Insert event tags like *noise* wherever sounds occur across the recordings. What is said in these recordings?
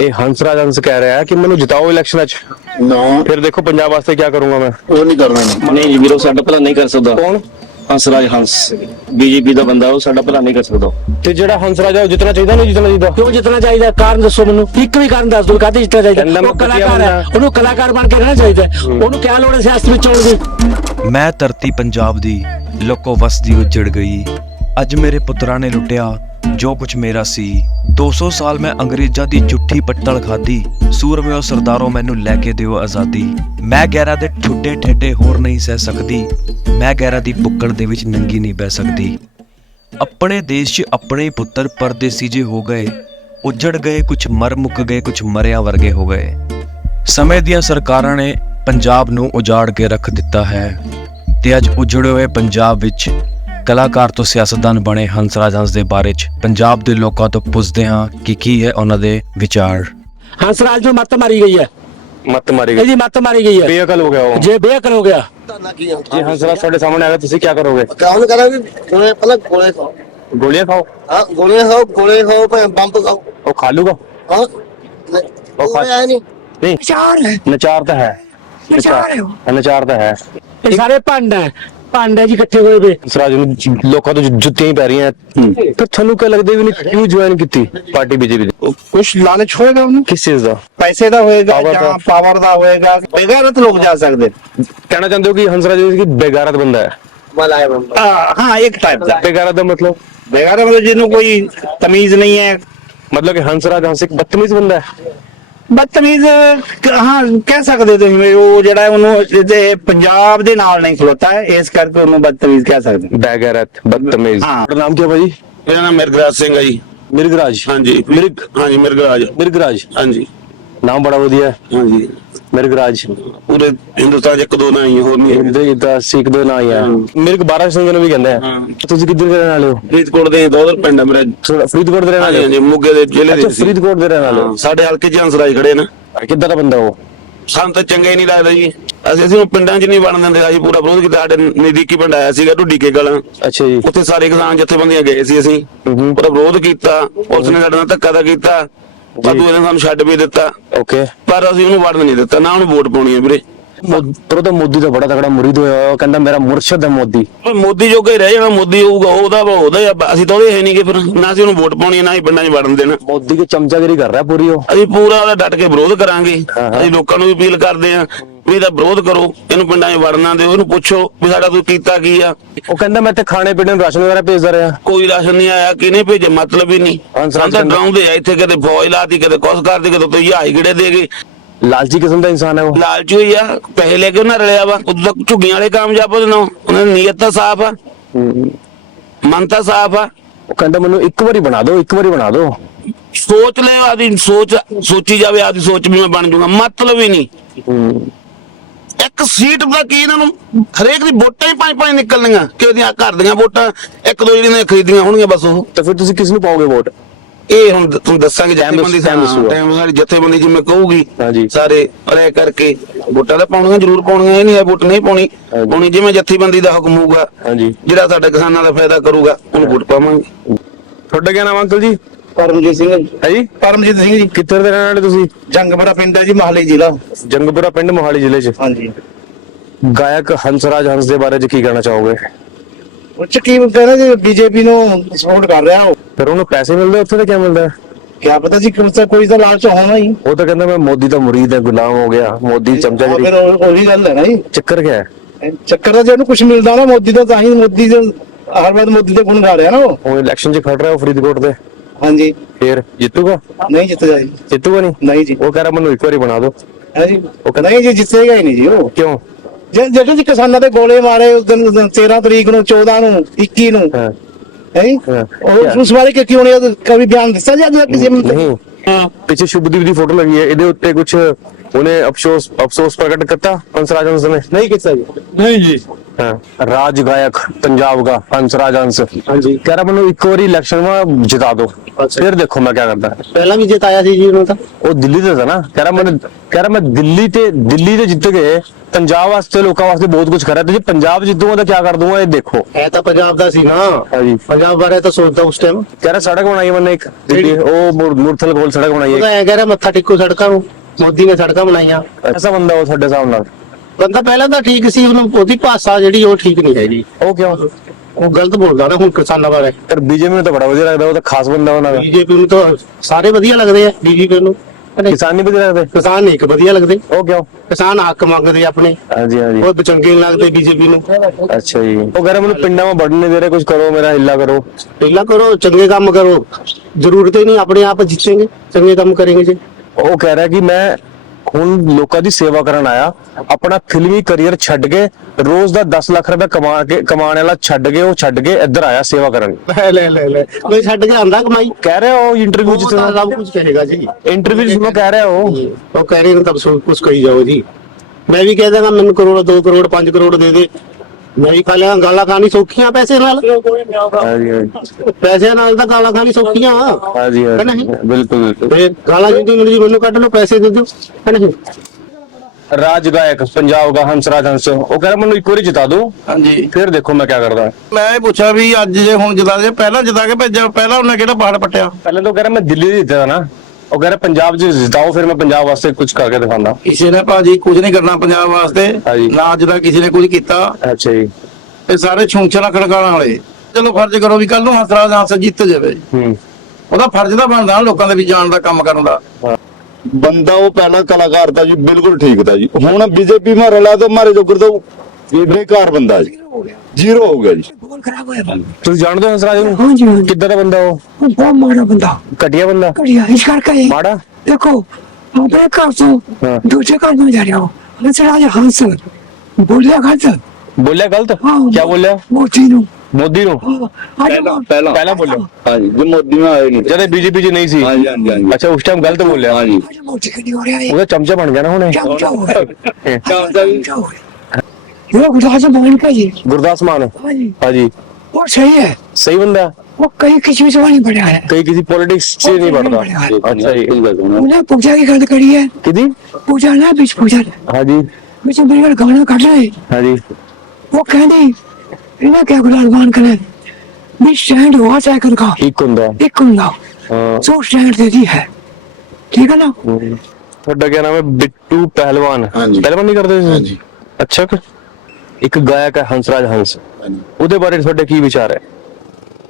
ਇਹ ਹੰਸਰਾਜ ਹੰਸ ਕਹਿ ਰਿਹਾ ਹੈ ਕਿ ਮੈਨੂੰ ਜਿਤਾਓ ਇਲੈਕਸ਼ਨ 'ਚ ਨਾ। ਫਿਰ ਦੇਖੋ ਪੰਜਾਬ ਵਾਸਤੇ ਕੀ ਕਰੂੰਗਾ ਮੈਂ। ਉਹ ਨਹੀਂ ਕਰਨਾ। ਨਹੀਂ ਨਹੀਂ ਜੀ ਵੀਰੋ ਸਾਡਾ ਭਲਾ ਨਹੀਂ ਕਰ ਸਕਦਾ। ਕੌਣ? ਹੰਸਰਾਜ ਹੰਸ। ਬੀਜੇਪੀ ਦਾ ਬੰਦਾ ਉਹ ਸਾਡਾ ਭਲਾ ਨਹੀਂ ਕਰ ਸਕਦਾ। ਤੇ ਜਿਹੜਾ ਹੰਸਰਾਜ ਹੈ ਉਹ ਜਿੱਤਣਾ ਚਾਹੀਦਾ ਨਹੀਂ ਜਿੱਤਣਾ ਚਾਹੀਦਾ? ਕਿਉਂ ਜਿੱਤਣਾ ਚਾਹੀਦਾ? ਕਾਰਨ ਦੱਸੋ ਮੈਨੂੰ। ਇੱਕ ਵੀ ਕਾਰਨ ਦੱਸ ਦਿਓ ਕਾਹਤੇ ਜਿੱਤਣਾ ਕਹਿੰਦਾ ਚਾਹੀਦਾ ਉਹ ਕਲਾਕਾਰ ਹੈ ਉਹਨੂੰ ਕਲਾਕਾਰ ਬਣ ਕੇ ਰਹਿਣਾ ਚਾਹੀਦਾ। ਉਹਨੂੰ ਕਿਆ ਲੋੜ ਹੈ ਸਿਆਸਤ ਵਿੱਚ ਆਉਣ ਦੀ? ਮੈਂ ਧਰਤੀ ਪੰਜਾਬ ਦੀ ਲੋਕੋ ਵਸਦੀ ਉੱਜੜ ਗਈ। ਅੱਜ ਮੇਰੇ ਪੁੱਤਰਾਂ ਨੇ ਲੁੱਟਿਆ ਜੋ ਕੁਝ ਮੇਰਾ ਸੀ 200 ਸਾਲ ਮੈਂ ਅੰਗਰੇਜ਼ਾਂ ਦੀ ਝੁੱਠੀ ਪੱਟਲ ਖਾਦੀ ਸੂਰਮਿਓ ਸਰਦਾਰੋ, ਮੈਨੂੰ ਲੈ ਕੇ ਦਿਓ ਆਜ਼ਾਦੀ। ਮੈਂ ਗੈਰਾ ਦੇ ਠੁੱਡੇ ਠੇਡੇ ਹੋਰ ਨਹੀਂ ਸਹਿ ਸਕਦੀ। ਮੈਂ ਗੈਰਾ ਦੀ ਬੁੱਕਲ ਦੇ ਵਿੱਚ ਨੰਗੀ ਨਹੀਂ ਬਹਿ ਸਕਦੀ। ਆਪਣੇ ਦੇਸ਼ 'ਚ ਆਪਣੇ ਪੁੱਤਰ ਪਰਦੇਸੀ ਜੇ ਹੋ ਗਏ, ਉੱਜੜ ਗਏ ਕੁਝ ਮਰ ਮੁੱਕ ਗਏ ਕੁਝ ਮਰਿਆ ਵਰਗੇ ਹੋ ਗਏ। ਸਮੇਂ ਦੀਆਂ ਸਰਕਾਰਾਂ ਨੇ ਪੰਜਾਬ ਨੂੰ ਉਜਾੜ ਕੇ ਰੱਖ ਦਿੱਤਾ ਹੈ। ਤੇ ਅੱਜ ਉਜੜੇ ਹੋਏ ਪੰਜਾਬ ਵਿੱਚ ਕਲਾਕਾਰ ਤੋਂ ਸਿਆਸਤਦਾਨ ਬਣੇ ਹੰਸਰਾਜ ਹੰਸ ਦੇ ਬਾਰੇ 'ਚ ਪੰਜਾਬ ਦੇ ਲੋਕਾਂ ਤੋਂ ਪੁੱਛਦੇ ਹਾਂ ਕਿ ਕੀ ਹੈ ਉਹਨਾਂ ਦੇ ਵਿਚਾਰ। ਹੰਸਰਾਜ ਨੂੰ ਮੱਤ ਮਾਰੀ ਗਈ ਹੈ। ਮੱਤ ਮਾਰੀ ਗਈ। ਇਹਦੀ ਮੱਤ ਮਾਰੀ ਗਈ ਹੈ। ਬੇਅਕਲ ਹੋ ਗਿਆ ਉਹ। ਜੇ ਬੇਅਕਲ ਹੋ ਗਿਆ। ਜੀ ਹੰਸਰਾਜ ਤੁਹਾਡੇ ਸਾਹਮਣੇ ਆ ਗਿਆ ਤੁਸੀਂ ਕੀ ਕਰੋਗੇ? ਕਾਹਨ ਕਰਾਂਗੇ ਗੋਲੇ ਪਹਿਲਾਂ ਗੋਲੇ ਖਾਓ। ਗੋਲੀਆਂ ਖਾਓ? ਹਾਂ ਗੋਲੇ ਖਾਓ ਗੋਲੇ ਖਾਓ ਭਾਵੇਂ ਬੰਬ ਖਾਓ। ਉਹ ਖਾ ਲੂਗਾ? ਹਾਂ। ਉਹ ਖਾ- ਆਇਆ ਨਹੀਂ। ਨਹੀਂ। ਵਿਚਾਰ ਹੈ। ਨਚਾਰ ਤਾਂ ਹੈ। ਵਿਚਾਰ ਹੈ ਉਹ। ਹਾਂ, ਨਚਾਰ ਤਾਂ ਹੈ। ਇਹ ਸਾਰੇ ਭੰਡ ਹੈ। ਭੰਡ ਜੀ ਇਕੱਠੇ ਹੋਏ ਵੇ। ਹੰਸਰਾਜ ਨੂੰ ਜ- ਲੋਕਾਂ ਤੋਂ ਜੁ- ਜੁੱਤੀਆਂ ਹੀ ਪੈ ਰਹੀਆਂ। ਪਰ ਤੁਹਾਨੂੰ ਕਿਆ ਲੱਗਦਾ ਵੀ ਨਹੀਂ ਕਿਉਂ ਜੁਆਇਨ ਕੀਤੀ ਪਾਰਟੀ ਬੀਜੇਪੀ ਦੀ? ਕੁਛ ਲਾਲਚ ਹੋਏਗਾ ਉਹਨੂੰ? ਕਿਸ ਚੀਜ਼ ਦਾ। ਪੈਸੇ ਦਾ ਹੋਏਗਾ Power ਜਾਂ। ਪਾਵਰ ਦਾ ਹੋਏਗਾ। ਬੇਗੈਰਤ ਲੋਕ ਜਾ ਸਕਦੇ। ਨੇ। ਕਹਿਣਾ ਚਾਹੁੰਦੇ ਹੋ ਕਿ ਹੰਸਰਾਜ ਜੀ ਬੇਗਾਰਤ ਬੰਦਾ ਹੈ? ਹਾਂ ਇੱਕ ਟਾਈਪ ਦਾ। ਬੇਗਾਰਤ ਦਾ ਮਤਲਬ? ਬੇਗੈਰਤ ਮਤਲਬ ਜਿਹਨੂੰ ਕੋਈ ਤਮੀਜ਼ ਨਹੀਂ ਹੈ। ਮਤਲਬ ਕਿ ਹੰਸਰਾਜ ਹੰਸ ਇੱਕ ਬਦਤਮੀਜ਼ ਬੰਦਾ ਹੈ? ਬਦਤਮੀਜ਼ ਹਾਂ ਕਹਿ ਸਕਦੇ ਹੋ ਤੁਸੀਂ ਉਹ ਜਿਹੜਾ ਉਹਨੂੰ ਜਿਹਦੇ ਪੰਜਾਬ ਦੇ ਨਾਲ ਨਹੀਂ ਖਲੋਤਾ ਹੈ ਇਸ ਕਰਕੇ ਉਹਨੂੰ ਬਦਤਮੀਜ਼ ਕਹਿ ਸਕਦੇ। ਬੇਗਾਰਤ ਬਦਤਮੀਜ਼। ਹਾਂ। ਤੁਹਾਡਾ ਨਾਮ ਕੀ ਹੈ ਭਾਜੀ? ਮੇਰਾ ਨਾਮ ਮਿਰਗਰਾਜ ਸਿੰਘ ਹੈ ਜੀ। ਮਿਰਗਰਾਜ? ਹਾਂਜੀ। ਮਿਰਗ ਹਾਂਜੀ ਮਿਰਗਰਾਜ। ਮਿਰਗਰਾਜ? ਹਾਂਜੀ। ਨਾਮ ਬੜਾ ਵਧੀਆ ਹੈ। ਹਾਂਜੀ। ਮਿਰਗਰਾਜ ਪੂਰੇ ਹਿੰਦੁਸਤਾਨ ਚ ਇੱਕ ਦੋ ਨਾ ਹੀ ਹੋਰ ਨਹੀਂ ਹੈ। ਇਹਦੇ ਜਿੱਦਾਂ ਸਿੱਖ ਦੋ ਨਾ ਹੀ। ਹੈ ਮਿਰਗ ਬਾਰਾ ਸਿੰਘ ਨੂੰ ਵੀ ਕਹਿੰਦੇ ਆ। ਹਾਂ। ਤੁਸੀਂ ਕਿੱਧਰ ਦੇ ਰਹਿਣ ਵਾਲੇ ਹੋ? ਫਰੀਦਕੋਟ ਦੇ ਦੋਦਰ ਪਿੰਡ ਮੇਰਾ। ਥੋੜਾ ਫਰੀਦਕੋਟ ਦੇ ਰਹਿਣ ਹਾਂਜੀ ਵਾਲੇ ਹਾਂਜੀ ਮੁੱਗੇ ਦੇ ਜ਼ਿਲ੍ਹੇ ਅੱਛਾ ਦੇ ਸੀ। ਫਰੀਦਕੋਟ ਦੇ ਰਹਿਣ ਵਾਲੇ ਹਾਂ, ਸਾਡੇ ਹਲਕੇ ਚ ਹੰਸਰਾਜ ਖੜੇ ਨਾ। ਕਿੱਦਾਂ ਦਾ ਬੰਦਾ ਉਹ? ਸਾਨੂੰ ਤਾਂ ਚੰਗਾ ਹੀ ਨਹੀਂ ਲੱਗਦਾ ਜੀ। ਅਸੀਂ ਅਸੀਂ ਉਹ ਪਿੰਡਾਂ 'ਚ ਨਹੀਂ ਵੜਨ ਦਿੰਦੇ ਅਸੀਂ ਪੂਰਾ ਵਿਰੋਧ ਕੀਤਾ। ਸਾਡੇ ਨਜ਼ਦੀਕੀ ਪਿੰਡ ਆਇਆ ਸੀਗਾ ਢੁੱਡੀ ਕੇ ਗਲਾਂ। ਅੱਛਾ ਜੀ। ਉੱਥੇ ਸਾਰੇ ਕਿਸਾਨ ਜਥੇਬੰਦੀਆਂ ਗਏ ਸੀ ਅਸੀਂ। ਹੂੰ। ਪੂਰਾ ਵਿਰੋਧ ਕੀਤਾ। ਪੁਲਿਸ ਨੇ ਸਾਡੇ ਨਾਲ ਧੱਕਾ ਦਾ ਕੀਤਾ। ਪਰ ਦੂਏ ਨੇ ਸਾਨੂੰ ਛੱਡ ਵੀ ਦਿੱਤਾ। ਓਕੇ ਪਰ ਅਸੀਂ ਉਹਨੂੰ ਵੜਨ ਨਹੀਂ ਦਿੱਤਾ ਨਾ ਉਹਨੂੰ ਵੋਟ ਪਾਉਣੀ ਹੈ ਵੀਰੇ। ਪਰ ਉਹ ਤਾਂ ਮੋਦੀ ਦਾ ਬੜਾ ਤਗੜਾ ਮੁਰੀਦ ਹੋਇਆ ਉਹ ਕਹਿੰਦਾ ਮੇਰਾ ਮੁਰਸ਼ਦ ਹੈ ਮੋਦੀ। ਓਏ ਮੋਦੀ ਜੋਗਾ ਹੀ ਰਹਿ ਜਾਣਾ ਮੋਦੀ ਹੋਊਗਾ ਉਹਦਾ ਉਹਦਾ ਹੀ ਆ, ਅਸੀਂ ਤਾਂ ਉਹਦੇ ਹੈ ਨਹੀਂਗੇ ਫਿਰ ਨਾ ਅਸੀਂ ਉਹਨੂੰ ਵੋਟ ਪਾਉਣੀ ਹੈ, ਨਾ ਹੀ ਪਿੰਡਾਂ 'ਚ ਵੜਨ ਦੇਣਾ। ਮੋਦੀ ਦੀ ਚਮਚਾਗਿਰੀ ਕਰ ਰਿਹਾ ਪੂਰੀ ਉਹ। ਅਸੀਂ ਪੂਰਾ ਉਹਦਾ ਡਟ ਕੇ ਵਿਰੋਧ ਕਰਾਂਗੇ। ਅਸੀਂ ਲੋਕਾਂ ਨੂੰ ਵੀ ਅਪੀਲ ਕਰਦੇ ਆਂ ਵੀ ਇਹਦਾ ਵਿਰੋਧ ਕਰੋ ਇਹਨੂੰ ਪਿੰਡਾਂ 'ਚ ਵੜਨਾ ਦਿਓ ਇਹਨੂੰ ਪੁੱਛੋ ਵੀ ਸਾਡਾ ਤੂੰ ਕੀਤਾ ਕੀ ਆ। ਉਹ ਕਹਿੰਦਾ ਮੈਂ ਤੇ ਖਾਣੇ ਪੀਣੇ ਨੂੰ ਰਾਸ਼ਨ ਵਗੈਰਾ ਭੇਜਦਾ ਰਿਹਾ। ਕੋਈ ਰਾਸ਼ਨ ਨਹੀਂ ਆਇਆ ਕਿਹਨੇ ਭੇਜੇ ਮਤਲਬ ਹੀ ਨਹੀਂ। ਹਾਂ, ਸਾਨੂੰ ਤਾਂ ਕਹਿੰਦਾ- ਡਰਾਉਂਦੇ ਆ ਇੱਥੇ ਕਦੇ ਫੌਜ ਲਾਤੀ ਕਦੇ ਕੁਛ ਕਰਦੀ ਕਦੇ ਤੁਸੀਂ ਹਾਈ ਗਿੜੇ ਦੇ ਗਏ। ਲਾਲਚੀ ਕਿਸਮ ਦਾ ਇਨਸਾਨ ਹੈ ਉਹ। ਲਾਲਚੂ ਹੀ ਆ ਪੈਸੇ ਲੈ ਕੇ ਉਹਨਾਂ ਰਲਿਆ ਵਾ ਉਦੋਂ ਤੱਕ ਝੁੱਗੀਆਂ ਵਾਲੇ ਕਾਮਯਾਬ ਉਹਦੇ ਨਾਲ ਉਹਨਾਂ ਦੀ ਨੀਅਤ ਤਾਂ ਸਾਫ਼ ਆ। ਹੂੰ। ਮਨ ਤਾਂ ਸਾਫ਼ ਆ। ਉਹ ਕਹਿੰਦਾ ਮੈਨੂੰ ਇੱਕ ਵਾਰੀ ਬਣਾ ਦਿਓ ਇੱਕ ਵਾਰੀ ਬਣਾ ਦਿਓ। ਸੋਚ ਲੈ ਆਦੀ ਸੋਚ ਸੋਚੀ ਜਾਵੇ ਆਦੀ ਸੋਚ ਵੀ ਮੈਂ ਬਣ ਜਾਊਂਗਾ ਮਤਲਬ ਹੀ ਨਹੀਂ। ਹੂੰ। ਇੱਕ ਸੀਟ ਦਾ ਕੀ ਇਹਨਾਂ ਨੂੰ ਹਰੇਕ ਦੀ ਵੋਟਾਂ ਹੀ ਪੰਜ ਪੰਜ ਨਿਕਲਣੀਆਂ ਕਿ ਉਹਦੀਆਂ ਘਰ ਦੀਆਂ ਵੋਟਾਂ ਇੱਕ ਦੋ ਜਿਹੜੀਆਂ ਖਰੀਦੀਆਂ ਹੋਣਗੀਆਂ ਬਸ ਉਹ। ਤਾਂ ਫਿਰ ਤੁਸੀਂ ਕਿਸ ਨੂੰ ਪਾਓਗੇ ਵੋਟ? ਇਹ ਹੁਣ ਤੁਹਾਨੂੰ ਦੱਸਾਂਗੇ ਜਥੇਬੰਦੀ ਦੱਸੂਗਾ। ਟਾਈਮ ਸਾਡੀ ਜਥੇਬੰਦੀ ਜਿਵੇਂ ਕਹੂਗੀ। ਸਾਰੇ ਰਹਿ ਕਰਕੇ ਵੋਟਾਂ ਤਾਂ ਪਾਉਣੀਆਂ ਜ਼ਰੂਰ ਪਾਉਣੀਆਂ ਇਹ ਨਹੀਂ ਹੈ ਵੋਟ ਨਹੀਂ ਪਾਉਣੀ। ਪਾਉਣੀ ਜਿਵੇਂ ਜਥੇਬੰਦੀ ਦਾ ਹੁਕਮ ਹੋਊਗਾ ਜਿਹੜਾ ਸਾਡਾ ਕਿਸਾਨਾਂ ਦਾ ਫਾਇਦਾ ਕਰੂਗਾ ਉਹਨੂੰ ਵੋਟ ਪਾਵਾਂਗੇ। ਤੁਹਾਡਾ ਕੀ ਨਾਮ ਅੰਕਲ ਜੀ? ਪਰਮਜੀਤ ਸਿੰਘ। ਹੈ ਜੀ? ਪਰਮਜੀਤ ਸਿੰਘ ਜੀ। ਕਿੱਧਰ ਦੇ ਰਹਿਣ ਵਾਲੇ ਤੁਸੀਂ? ਜੰਗਬਰਾ ਪਿੰਡ ਹੈ ਜੀ ਮਹਾਲੀ ਜ਼ਿਲ੍ਹਾ। ਜੰਗਪੁਰਾ ਪਿੰਡ ਮੋਹਾਲੀ ਜ਼ਿਲ੍ਹੇ 'ਚ। ਹਾਂਜੀ। ਗਾਇਕ ਹੰਸਰਾਜ ਹੰਸ ਦੇ ਬਾਰੇ 'ਚ ਕੀ ਕਹਿਣਾ ਚਾਹੋਗੇ? ਉਹ ਚ ਕੀ ਕਹਿੰਦਾ ਜੀ ਬੀਜੇਪੀ ਨੂੰ ਸਪੋਰਟ ਕਰ ਰਿਹਾ ਉਹ। ਫਿਰ ਉਹਨੂੰ ਪੈਸੇ ਮਿਲਦੇ ਉੱਥੇ ਤਾਂ ਕੀ ਮਿਲਦਾ? ਹੈ? ਕਿਆ ਪਤਾ ਜੀ ਕੋਈ ਕੋਈ ਤਾਂ ਲਾਲਚ ਹੋਣਾ ਹੀ। ਉਹ ਤਾਂ ਕਹਿੰਦਾ ਮੈਂ ਮੋਦੀ ਦਾ ਮੁਰੀਦ ਹੈ ਗੁਲਾਮ ਹੋ ਗਿਆ ਮੋਦੀ ਦੀ ਉਹ ਫਿਰ ਉਹ- ਉਹੀ ਗੱਲ ਹੈ ਨਾ ਜੀ। ਚੱਕਰ ਕੀ ਹੈ? ਚੱਕਰ ਦਾ ਜੇ ਉਹਨੂੰ ਕੁਝ ਮਿਲਦਾ ਨਾ ਮੋਦੀ ਦਾ ਤਾਂ ਹੀ ਮੋਦੀ ਦੇ ਹਰ ਵਾਰ ਮੋਦੀ ਦੇ ਗੁਣ ਗਾ ਰਿਹਾ ਨਾ ਉਹ। ਉਹ ਇਲੈਕਸ਼ਨ 'ਚ ਖੜ ਰਿਹਾ ਉਹ ਫਰੀਦਕੋਟ ਦੇ। ਹਾਂਜੀ। ਫਿਰ ਜਿੱਤੂਗਾ? ਨਹੀਂ ਜਿੱਤਦਾ ਜੀ। ਜਿੱਤੂਗਾ ਨਹੀਂ? ਨਹੀਂ ਜੀ। ਉਹ ਕਹਿ ਰਿਹਾ ਮੈਨੂੰ ਇੱਕ ਵਾਰੀ ਬਣਾ ਦਿਓ। ਹੈ ਜੀ। ਨਹੀਂ ਜੀ ਜਿੱਤੇਗਾ ਹੀ ਨਹੀਂ ਜੀ ਉਹ। ਕਿਉਂ? ਜੇ ਜਿਹੜੇ ਜੀ ਕਿਸਾਨਾਂ ਦੇ ਗੋਲੇ ਮਾਰੇ ਉਸ ਦਿਨ 13 ਤਰੀਕ ਨੂੰ 14 ਨੂੰ 21 ਨੂੰ। ਹਾਂ। ਹੈ? ਉਸ ਬਾਰੇ ਕਿ ਕਿਉਂ ਨਹੀਂ ਕभी ਬਿਆਨ ਦਿੱਤਾ ਜੀ ਅੱਜ ਤੱਕ ਕਿਸੇ ਨੂੰ? ਨਹੀਂ। ਪਿੱਛੇ ਸ਼ੁਭਦੀਪ ਦੀ ਫੋਟੋ ਲੱਗੀ है ਇਹਦੇ ਉੱਤੇ ਕੁਝ ਉਹਨੇ ਅਫਸੋਸ ਅਫਸੋਸ ਪ੍ਰਗਟ ਕਰਤਾ ਹੰਸਰਾਜ ਹੰਸ ਨੇ? नहीं कितना जी ਨਹੀਂ ਜੀ। ਹਾਂ ਰਾਜ ਗਾਇਕ ਪੰਜਾਬ ਦਾ ਹੰਸਰਾਜ ਹੰਸ। हाँ ਕਹ ਰਿਹਾ ਮੈਨੂੰ ਇੱਕ ਵਾਰੀ ਇਲੈਕਸ਼ਨ ਮਾ ਜਿਤਾ ਦਿਓ ਫਿਰ ਦੇਖੋ ਮੈਂ ਕੀ ਕਰਦਾ। पहला भी जिताया थी जी उन्होंने ਉਹ ਦਿੱਲੀ ਦਾ ਨਾ। ਕਹ ਰਿਹਾ ਮੈਨੂੰ ਕਹ ਰਿਹਾ ਮੈਂ ਦਿੱਲੀ ਤੇ ਦਿੱਲੀ ਤੇ ਜਿੱਤ ਕੇ ਪੰਜਾਬ ਵਾਸਤੇ ਲੋਕਾਂ ਵਾਸਤੇ ਬਹੁਤ ਕੁਝ ਕਰਿਆ। ਤੇ ਜੇ ਪੰਜਾਬ ਜਿੱਤੂਗਾ ਤਾਂ ਕੀ ਕਰ ਦੂੰਗਾ ਇਹ ਦੇਖੋ। है तो पंजाब दा सी ना ਹਾਂਜੀ। पंजाब बारे तो सोचता उस टाइम कह रहा सड़क बनाई मैंने एक देखिए, वो मुर- मुरथल गोल ਉਹ ਤਾਂ ਐ ਕਹਿ ਰਿਹਾ ਮੱਥਾ ਟੇਕੋ ਸੜਕਾਂ ਨੂੰ ਮੋਦੀ ਨੇ ਸੜਕਾਂ ਬਣਾਈਆਂ। ਐਸਾ ਬੰਦਾ ਉਹ ਤੁਹਾਡੇ ਹਿਸਾਬ ਨਾਲ? ਬੰਦਾ ਪਹਿਲਾਂ ਤਾਂ ਠੀਕ ਸੀ ਉਹਨੂੰ ਉਹਦੀ ਭਾਸ਼ਾ ਜਿਹੜੀ ਉਹ ਠੀਕ ਨਹੀਂ ਹੈਗੀ। ਉਹ ਕਿਉਂ? ਉਹ ਗਲਤ ਬੋਲਦਾ ਨਾ ਹੁਣ ਕਿਸਾਨਾਂ ਬਾਰੇ। ਪਰ ਬੀਜੇਪੀ ਨੂੰ ਤਾਂ ਬੜਾ ਵਧੀਆ ਲੱਗਦਾ ਉਹ ਤਾਂ ਖਾਸ ਬੰਦਾ ਉਹਨਾਂ ਦਾ। ਬੀਜੇਪੀ ਨੂੰ ਤਾਂ ਸਾਰੇ ਵਧੀਆ ਲੱਗਦੇ ਆ ਬੀਜੇਪੀ ਨੂੰ। ਕਿਸਾਨ ਨਹੀਂ ਵਧੀਆ ਲੱਗਦੇ? ਕਿਸਾਨ ਨਹੀਂ ਇੱਕ ਵਧੀਆ ਲੱਗਦੇ। ਉਹ ਕਿਉਂ? ਕਿਸਾਨ ਹੱਕ ਮੰਗਦੇ ਆਪਣੇ। ਹਾਂਜੀ ਹਾਂਜੀ। ਉਹ ਚੰਗੇ ਨਹੀਂ ਲੱਗਦੇ ਬੀਜੇਪੀ ਨੂੰ। ਅੱਛਾ ਜੀ। ਉਹ ਕਹਿੰਦਾ ਮੈਨੂੰ ਪਿੰਡਾਂ 'ਮਾ ਵੜਨ ਨਹੀਂ ਦੇ ਰਹੇ ਕੁਝ ਕਰੋ ਮੇਰਾ ਹਿੱਲਾ ਕਰੋ। ਹਿੱਲਾ ਕਰੋ ਚੰਗੇ ਕੰਮ ਕਰੋ। ਜ਼रूरत ही नहीं अपने आप जीतेंगे चंगे काम करेंगे जी ਉਹ ਕਹਿ ਰਿਹਾ ਕਿ ਮੈਂ ਹੁਣ ਲੋਕਾਂ ਦੀ ਸੇਵਾ ਕਰਨ ਆਇਆ ਆਪਣਾ ਫਿਲਮੀ ਕੈਰੀਅਰ ਛੱਡ ਕੇ ਰੋਜ਼ ਦਾ 10 ਲੱਖ ਰੁਪਏ ਕਮਾ ਕੇ ਕਮਾਉਣ ਵਾਲਾ ਛੱਡ ਕੇ ਉਹ ਛੱਡ ਕੇ ਇੱਧਰ ਆਇਆ ਸੇਵਾ ਕਰਨ। ਲੈ ਲੈ ਲੈ ਲੈ। ਕੋਈ ਛੱਡ ਕੇ ਆਂਦਾ ਕਮਾਈ। ਕਹਿ ਰਿਹਾ ਉਹ ਇੰਟਰਵਿਊ 'ਚ ਤਾਂ ਕੁਝ ਕਹੇਗਾ ਜੀ। ਇੰਟਰਵਿਊ 'ਚ ਕਹਿ ਰਿਹਾ ਉਹ। ਉਹ ਕਹਿ ਰਹੇ ਨੇ ਕੁਝ ਕਹੀ ਜਾਓ ਜੀ। ਮੈਂ ਵੀ ਕਹਿ ਦਾਂਗਾ ਮੈਨੂੰ ਕਰੋੜ 2 ਕਰੋੜ 5 ਕਰੋੜ ਦੇ ਦੇ। ਮੈਂ ਵੀ ਖਾ ਲਿਆ ਗਾਲਾਂ ਖਾਣੀ ਸੌਖੀਆਂ ਪੈਸੇ ਨਾਲ। ਹਾਂਜੀ ਹਾਂਜੀ। ਪੈਸਿਆਂ ਨਾਲ ਤਾਂ ਗਾਲਾਂ ਖਾਣੀ ਸੌਖੀਆਂ। ਹਾਂਜੀ ਹੈ ਹਾਂਜੀ ਨਹੀਂ? ਬਿਲਕੁਲ ਬਿਲਕੁਲ। ਤੇ ਗਾਲਾਂ ਜਿੰਦੀ ਮਿਲਦੀ ਮੈਨੂੰ ਕੱਢ ਲਓ ਪੈਸੇ ਦੇ ਦਿਓ। ਹੈ ਨਹੀਂ ਰਾਜ ਗਾਇਕ ਪੰਜਾਬ ਦਾ ਹੰਸਰਾਜ ਹੰਸ। ਉਹ ਕਹਿ ਰਿਹਾ ਮੈਨੂੰ ਇੱਕ ਵਾਰੀ ਜਿਤਾ ਦਿਓ। ਹਾਂਜੀ। ਫਿਰ ਦੇਖੋ ਮੈਂ ਕੀ ਕਰਦਾ। ਮੈਂ ਇਹ ਪੁੱਛਿਆ ਵੀ ਅੱਜ ਜੇ ਹੁਣ ਜਿਤਾ ਜੇ ਪਹਿਲਾਂ ਜਿਤਾ ਕੇ ਭੇਜਿਆ ਪਹਿਲਾਂ ਉਹਨੇ ਕਿਹੜਾ ਪਹਾੜ ਪੱਟਿਆ? ਪਹਿਲਾਂ ਤਾਂ ਉਹ ਕਹਿ ਰਿਹਾ ਮੈਂ ਦਿੱਲੀ ਦੇ ਜਿੱਤਿਆ ਨਾ। ਉਹ ਕਹਿ ਰਿਹਾ ਪੰਜਾਬ 'ਚ ਜਿਤਾਓ ਫਿਰ ਮੈਂ ਪੰਜਾਬ ਵਾਸਤੇ ਕੁਝ ਕਰਕੇ ਦਿਖਾਉਂਦਾ। ਕਿਸੇ ਨੇ ਭਾਜੀ ਕੁਝ ਨਹੀਂ ਕਰਨਾ ਪੰਜਾਬ ਵਾਸਤੇ ਹਾਂਜੀ। ਨਾ ਅੱਜ ਦਾ ਕਿਸੇ ਨੇ ਕੁਝ ਕੀਤਾ। ਅੱਛਾ ਜੀ। ਇਹ ਸਾਰੇ ਛੂੰਛਣਾ ਖੜਕਾਉਣ ਵਾਲੇ। ਚਲੋ ਫਰਜ਼ ਕਰੋ ਵੀ ਕੱਲ ਨੂੰ ਹਸਰਾਜ ਹੰਸ ਜਿੱਤ ਜਾਵੇ। ਹੂੰ। ਉਹਦਾ ਫਰਜ਼ ਤਾਂ ਬਣਦਾ ਨਾ ਲੋਕਾਂ ਦੇ ਵੀ ਜਾਣ ਦਾ ਕੰਮ ਕਰਨ ਦਾ। ਬੰਦਾ ਉਹ ਪਹਿਲਾਂ ਕਲਾਕਾਰ ਤਾਂ ਜੀ ਬਿਲਕੁਲ ਠੀਕ ਤਾਂ ਜੀ। ਹੁਣ ਬੀਜੇਪੀ ਮਾ ਰਲਾ ਤੋਂ ਮਾਰੇ ਜੋਗਰ ਤੋਂ ਇਹ ਬੇਕਾਰ ਜ਼ੀਰੋ ਹੋ ਗਿਆ ਜੀ। ਬਹੁਤ ਖਰਾਬ ਹੋਇਆ ਬੰਦਾ ਤੁਸੀਂ ਜਾਣਦੇ ਹੋ ਹੰਸਰਾਜ ਨੂੰ? ਹਾਂਜੀ ਹਾਂਜੀ। ਕਿੱਦਾਂ ਦਾ ਬੰਦਾ ਉਹ? ਉਹ ਬਹੁਤ ਮਾੜਾ ਬੰਦਾ। ਘਟੀਆ ਬੰਦਾ? ਕੜੀਆ ਇਸ ਕਰਕੇ ਮਾੜਾ? ਦੇਖੋ ਆਪਣੇ ਘਰ ਤੋਂ ਹਾਂ। ਦੂਜੇ ਘਰ ਨੂੰ ਜਾ ਰਿਹਾ ਹੋ ਹੰਸਰਾਜ ਹੰਸ। ਬੋਲਿਆ ਗਲਤ? ਬੋਲਿਆ ਗਲਤ? ਹਾਂ ਕੀ ਬੋਲਿਆ? ਮੋਦੀ ਨੂੰ। ਮੋਦੀ ਨੂੰ? ਪਹਿਲਾਂ ਪਹਿਲਾਂ। ਪਹਿਲਾਂ ਬੋਲਿਆ। ਹਾਂਜੀ ਜੇ ਮੋਦੀ ਨਾਲ ਆਏ ਨਹੀਂ। ਤੇ। ਜਦ ਬੀਜੇਪੀ 'ਚ ਨਹੀਂ ਸੀ। ਹਾਂਜੀ ਹਾਂਜੀ ਹਾਂਜੀ। ਅੱਛਾ ਉਸ ਟਾਈਮ ਗਲਤ ਬੋਲਿਆ। ਹਾਂਜੀ। ਅੱਜ ਮੋਦੀ ਕਿੰਨੀ ਹੋ ਰਿਹਾ ਹੈ ਉਹਦਾ ਚਮਚਾ ਬਣ ਗਿਆ ਨਾ ਹੁਣੇ ਚਮਚਾ ਹੋ ਰਿਹਾ ਚਮਚਾ ਵੀ ਹੋ ਰਿਹਾ वो गुरदास मान का जी गुरदास मान हाँ जी हाँ जी वो सही है सही बंदा है? वो कहीं किसी भी सवाल नहीं पढ़ा है कहीं किसी पॉलिटिक्स से नहीं पढ़ता अच्छा जी उन्हें पूजा की गल करी है किदी पूजा ना बीच पूजा हाँ जी बीच मेरे घर गाना काट रहे हाँ जी वो कहने ਇਹਨਾਂ ਕਿਆ ਗੁਲਾਲ ਬਾਨ ਕਰੇ ਵੀ ਸਟੈਂਡ ਹੋਆ ਸਾਈਕਲ ਦਾ ਇੱਕ ਹੁੰਦਾ ਇੱਕ ਹੁੰਦਾ ਸੋ ਸਟੈਂਡ ਦੇ ਦੀ ਹੈ ਠੀਕ ਹੈ ਨਾ ਤੁਹਾਡਾ ਕੀ ਨਾਮ ਹੈ ਬਿੱਟੂ ਪਹਿਲਵਾਨ ਪਹਿਲਵਾਨ ਨਹੀਂ ਕਰਦੇ ਹਾਂਜੀ ਅੱਛਾ ਇੱਕ ਗਾਇਕ ਹੈ ਹੰਸਰਾਜ ਹੰਸ। ਉਹਦੇ ਬਾਰੇ ਤੁਹਾਡੇ ਕੀ ਵਿਚਾਰ ਹੈ?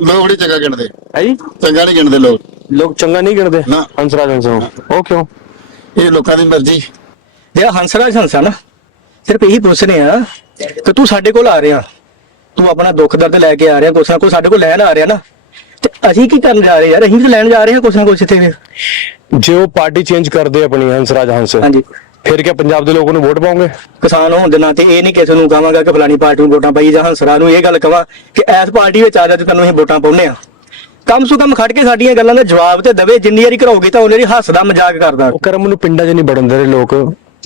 ਲੋਕ ਬੜੀ ਚੰਗਾ ਗਿਣਦੇ। ਹੈ ਜੀ? ਚੰਗਾ ਨਹੀਂ ਗਿਣਦੇ ਲੋਕ। ਲੋਕ ਚੰਗਾ ਨਹੀਂ ਗਿਣਦੇ? ਨਾ। ਹੰਸਰਾਜ ਹੰਸ ਨੂੰ। ਉਹ ਕਿਉਂ? ਇਹ ਲੋਕਾਂ ਦੀ ਮਰਜ਼ੀ। ਜਿਹੜਾ ਹੰਸਰਾਜ ਹੰਸਾ ਨਾ ਸਿਰਫ ਇਹੀ ਪੁੱਛਨੇ ਆ ਕਿ ਤੂੰ ਸਾਡੇ ਕੋਲ ਆ ਰਿਹਾ। ਤੂੰ ਆਪਣਾ ਦੁੱਖ ਦਰਦ ਲੈ ਕੇ ਆ ਰਿਹਾ ਕੁਛ ਨਾ ਕੁਛ ਸਾਡੇ ਕੋਲ ਲੈਣ ਆ ਰਿਹਾ ਨਾ। ਤੇ ਅਸੀਂ ਕੀ ਕਰਨ ਜਾ ਰਹੇ ਯਾਰ? ਅਸੀਂ ਵੀ ਤਾਂ ਲੈਣ ਜਾ ਰਹੇ ਹਾਂ ਕੁਛ ਨਾ ਕੁਛ ਇੱਥੇ ਵੀ। ਜੇ ਉਹ ਪਾਰਟੀ ਚੇਂਜ ਕਰਦੇ ਆਪਣੀ ਹੰਸਰਾਜ ਹੰਸ। ਹਾਂਜੀ। ਫਿਰ ਕੀ ਪੰਜਾਬ ਦੇ ਲੋਕਾਂ ਨੂੰ ਵੋਟ ਪਾਉਂਗੇ? ਕਿਸਾਨ ਹੋਣ ਦੇ ਨਾਤੇ ਇਹ ਨਹੀਂ ਕਿਸੇ ਨੂੰ ਕਹਾਂਗਾ ਕਿ ਫਲਾਣੀ ਪਾਰਟੀ ਨੂੰ ਵੋਟਾਂ ਪਾਈ ਜਾਂ ਹੰਸਰਾ ਨੂੰ ਇਹ ਗੱਲ ਕਹਾਂ ਕਿ ਐਸ ਪਾਰਟੀ ਵਿੱਚ ਆ ਜਾ ਤੇ ਤੈਨੂੰ ਅਸੀਂ ਵੋਟਾਂ ਪਾਉਨੇ ਆ ਕਮ ਸੋ ਕਮ ਖੜ ਕੇ ਸਾਡੀਆਂ ਗੱਲਾਂ ਦਾ ਜਵਾਬ ਤੇ ਦਵੇ ਜਿੰਨੀ ਵਾਰੀ ਕਰਾਉਗੀ ਤਾਂ ਉਹਨੇ ਦੀ ਹੱਸਦਾ ਮਜ਼ਾਕ ਕਰਦਾ। ਉਹ ਕਰਮ ਨੂੰ ਪਿੰਡਾਂ 'ਚ ਨਹੀਂ ਵੜਨ ਦੇ ਲੋਕ।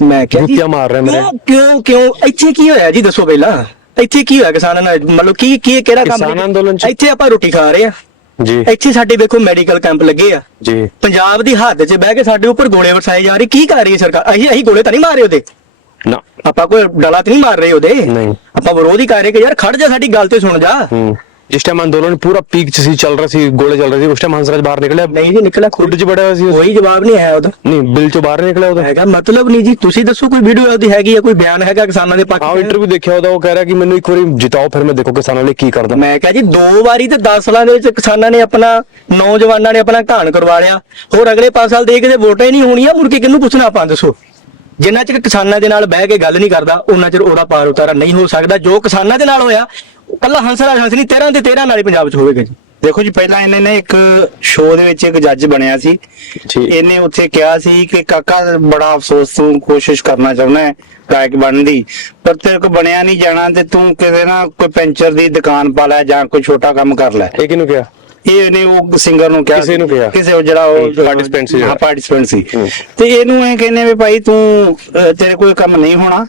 ਮੈਂ ਕਿਹਾ ਜੀ ਜੁੱਤੀਆਂ ਮਾਰ ਰਹੇ ਮੇਰੇ। ਕਿਉਂ- ਕਿਉਂ ਕਿਉਂ? ਇੱਥੇ ਕੀ ਹੋਇਆ ਜੀ ਦੱਸੋ ਪਹਿਲਾਂ। ਇੱਥੇ ਕੀ ਹੋਇਆ ਕਿਸਾਨਾਂ ਨਾਲ? ਮਤਲਬ ਕੀ ਕੀ ਕਿਹੜਾ ਕੰਮ ਕਿਸਾਨ ਅੰਦੋਲਨ ਚ- ਇੱਥੇ ਆਪਾਂ ਰੋਟੀ ਖਾ ਰਹੇ ਆ ਜੀ। ਇੱਥੇ ਸਾਡੇ ਵੇਖੋ ਮੈਡੀਕਲ ਕੈਂਪ ਲੱਗੇ ਆ। ਜੀ। ਪੰਜਾਬ ਦੀ ਹੱਦ 'ਚ ਬਹਿ ਕੇ ਸਾਡੇ ਉੱਪਰ ਗੋਲੇ ਵਰਸਾਏ ਜਾ ਰਹੇ। ਕੀ ਕਰ ਰਹੀ ਹੈ ਸਰਕਾਰ? ਅਸੀਂ ਅਸੀਂ ਗੋਲੇ ਤਾਂ ਨਹੀਂ ਮਾਰ ਰਹੇ ਉਹਦੇ। ਨਾ। ਆਪਾਂ ਕੋਈ ਡਲਾ ਤਾਂ ਨਹੀਂ ਮਾਰ ਰਹੇ ਉਹਦੇ। ਨਹੀਂ। ਆਪਾਂ ਵਿਰੋਧ ਹੀ ਕਰ ਰਹੇ ਕਿ ਯਾਰ ਖੜ ਜਾ ਸਾਡੀ ਗੱਲ ਤੇ ਸੁਣ ਜਾ। ਹੂੰ। ਜਿਸ ਟਾਈਮ ਅੰਦੋਲਨ ਪੂਰਾ ਪੀਕ 'ਚ ਸੀ ਚੱਲ ਰਿਹਾ ਸੀ ਗੋਲੇ ਚੱਲ ਰਹੇ ਸੀ ਉਸ ਟਾਈਮ ਹੰਸਰਾਜ ਬਾਹਰ ਨਿਕਲਿਆ ਨਹੀਂ ਜੀ ਨਿਕਲਿਆ ਖੁੱਡ 'ਚ ਬੜਿਆ ਹੋਇਆ ਸੀ ਉਹ। ਕੋਈ ਜਵਾਬ ਨਹੀਂ ਆਇਆ ਉਹਦਾ ਨਹੀਂ ਬਿੱਲ 'ਚੋਂ ਬਾਹਰ ਨਿਕਲਿਆ ਉਹਦਾ ਹੈਗਾ ਮਤਲਬ ਨਹੀਂ ਜੀ ਤੁਸੀਂ ਦੱਸੋ ਕੋਈ ਵੀਡੀਓ ਉਹਦੀ ਹੈਗੀ ਆ ਕੋਈ ਬਿਆਨ ਹੈਗਾ ਕਿਸਾਨਾਂ ਦੇ ਪੱਖ ਹਾਂ 'ਚ? ਇੰਟਰਵਿਊ ਦੇਖਿਆ ਉਹਦਾ ਉਹ ਕਹਿ ਰਿਹਾ ਕਿ ਮੈਨੂੰ ਇੱਕ ਵਾਰੀ ਜਿਤਾਓ ਫਿਰ ਮੈਂ ਦੇਖੋ ਕਿਸਾਨਾਂ ਲਈ ਕੀ ਕਰਦਾ ਮੈਂ ਕਿਹਾ ਜੀ ਦੋ ਵਾਰੀ ਤੇ 10 ਸਾਲਾਂ ਦੇ ਵਿੱਚ ਕਿਸਾਨਾਂ ਨੇ ਆਪਣਾ ਨੌਜਵਾਨਾਂ ਨੇ ਆਪਣਾ ਘਾਣ ਕਰਵਾ ਲਿਆ ਹੋਰ ਅਗਲੇ 5 ਸਾਲ ਦੇ ਕੇ ਤੇ ਵੋਟਾਂ ਹੀ ਨਹੀਂ ਹੋਣੀਆਂ ਮੁੜ ਕੇ ਕਿਹਨੂੰ ਪੁੱਛਣਾ ਆਪਾਂ ਦੱਸੋ ਜਿੰਨਾ ਚਿਰ ਕਿਸਾਨਾਂ ਦੇ ਨਾਲ ਬਹਿ ਕੇ ਗੱਲ ਨਹੀਂ ਕਰਦਾ ਉਹਨਾਂ ਚਿਰ ਉਹਦਾ ਪਾਰ ਉਤਾਰਾ ਨਹੀਂ ਹੋ ਸਕਦਾ ਜੋ ਕਿਸਾਨਾਂ ਦੇ ਨਾਲ ਹੋਇਆ ਕੱਲਾ ਹੰਸਰਾਜ ਹੰਸ ਨਹੀਂ 13 ਦੇ 13 ਨਾਲ ਹੀ ਪੰਜਾਬ 'ਚ ਹੋਵੇਗਾ ਜੀ। ਦੇਖੋ ਜੀ ਪਹਿਲਾਂ ਇਹਨੇ ਨੇ ਇੱਕ ਸ਼ੋਅ ਦੇ ਵਿੱਚ ਇੱਕ ਜੱਜ ਬਣਿਆ ਸੀ। ਇਹਨੇ ਉੱਥੇ ਕਿਹਾ ਸੀ ਕਿ ਕਾਕਾ ਬੜਾ ਅਫਸੋਸ ਤੂੰ ਕੋਸ਼ਿਸ਼ ਕਰਨਾ ਚਾਹੁੰਦਾ ਹੈ ਗਾਇਕ ਬਣਨ ਦੀ ਪਰ ਤੇਰੇ ਕੋ ਬਣਿਆ ਨਹੀਂ ਜਾਣਾ ਤੇ ਤੂੰ ਕਿਤੇ ਨਾ ਕੋਈ ਪੈਂਚਰ ਦੀ ਦੁਕਾਨ ਪਾ ਲੈ ਜਾਂ ਕੋਈ ਛੋਟਾ ਕੰਮ ਕਰ ਲੈ। ਇਹ ਕਿਹਨੂੰ ਕਿਹਾ? ਇਹ ਨੇ ਉਹ ਸਿੰਗਰ ਨੂੰ ਕਿਹਾ ਕਿਸੇ ਨੂੰ ਕਿਹਾ? ਕਿਸੇ ਉਹ ਜਿਹੜਾ ਉਹ Participant ਸੀ। ਹਾਂ ਪਾਰਟਿਸਪੈਂਟ ਸੀ। ਤੇ ਇਹਨੂੰ ਇਹ ਕਹਿੰਦੇ ਵੀ ਭਾਈ ਤੂੰ ਤੇਰੇ ਕੋਈ ਕੰਮ ਨਹੀਂ ਹੋਣਾ।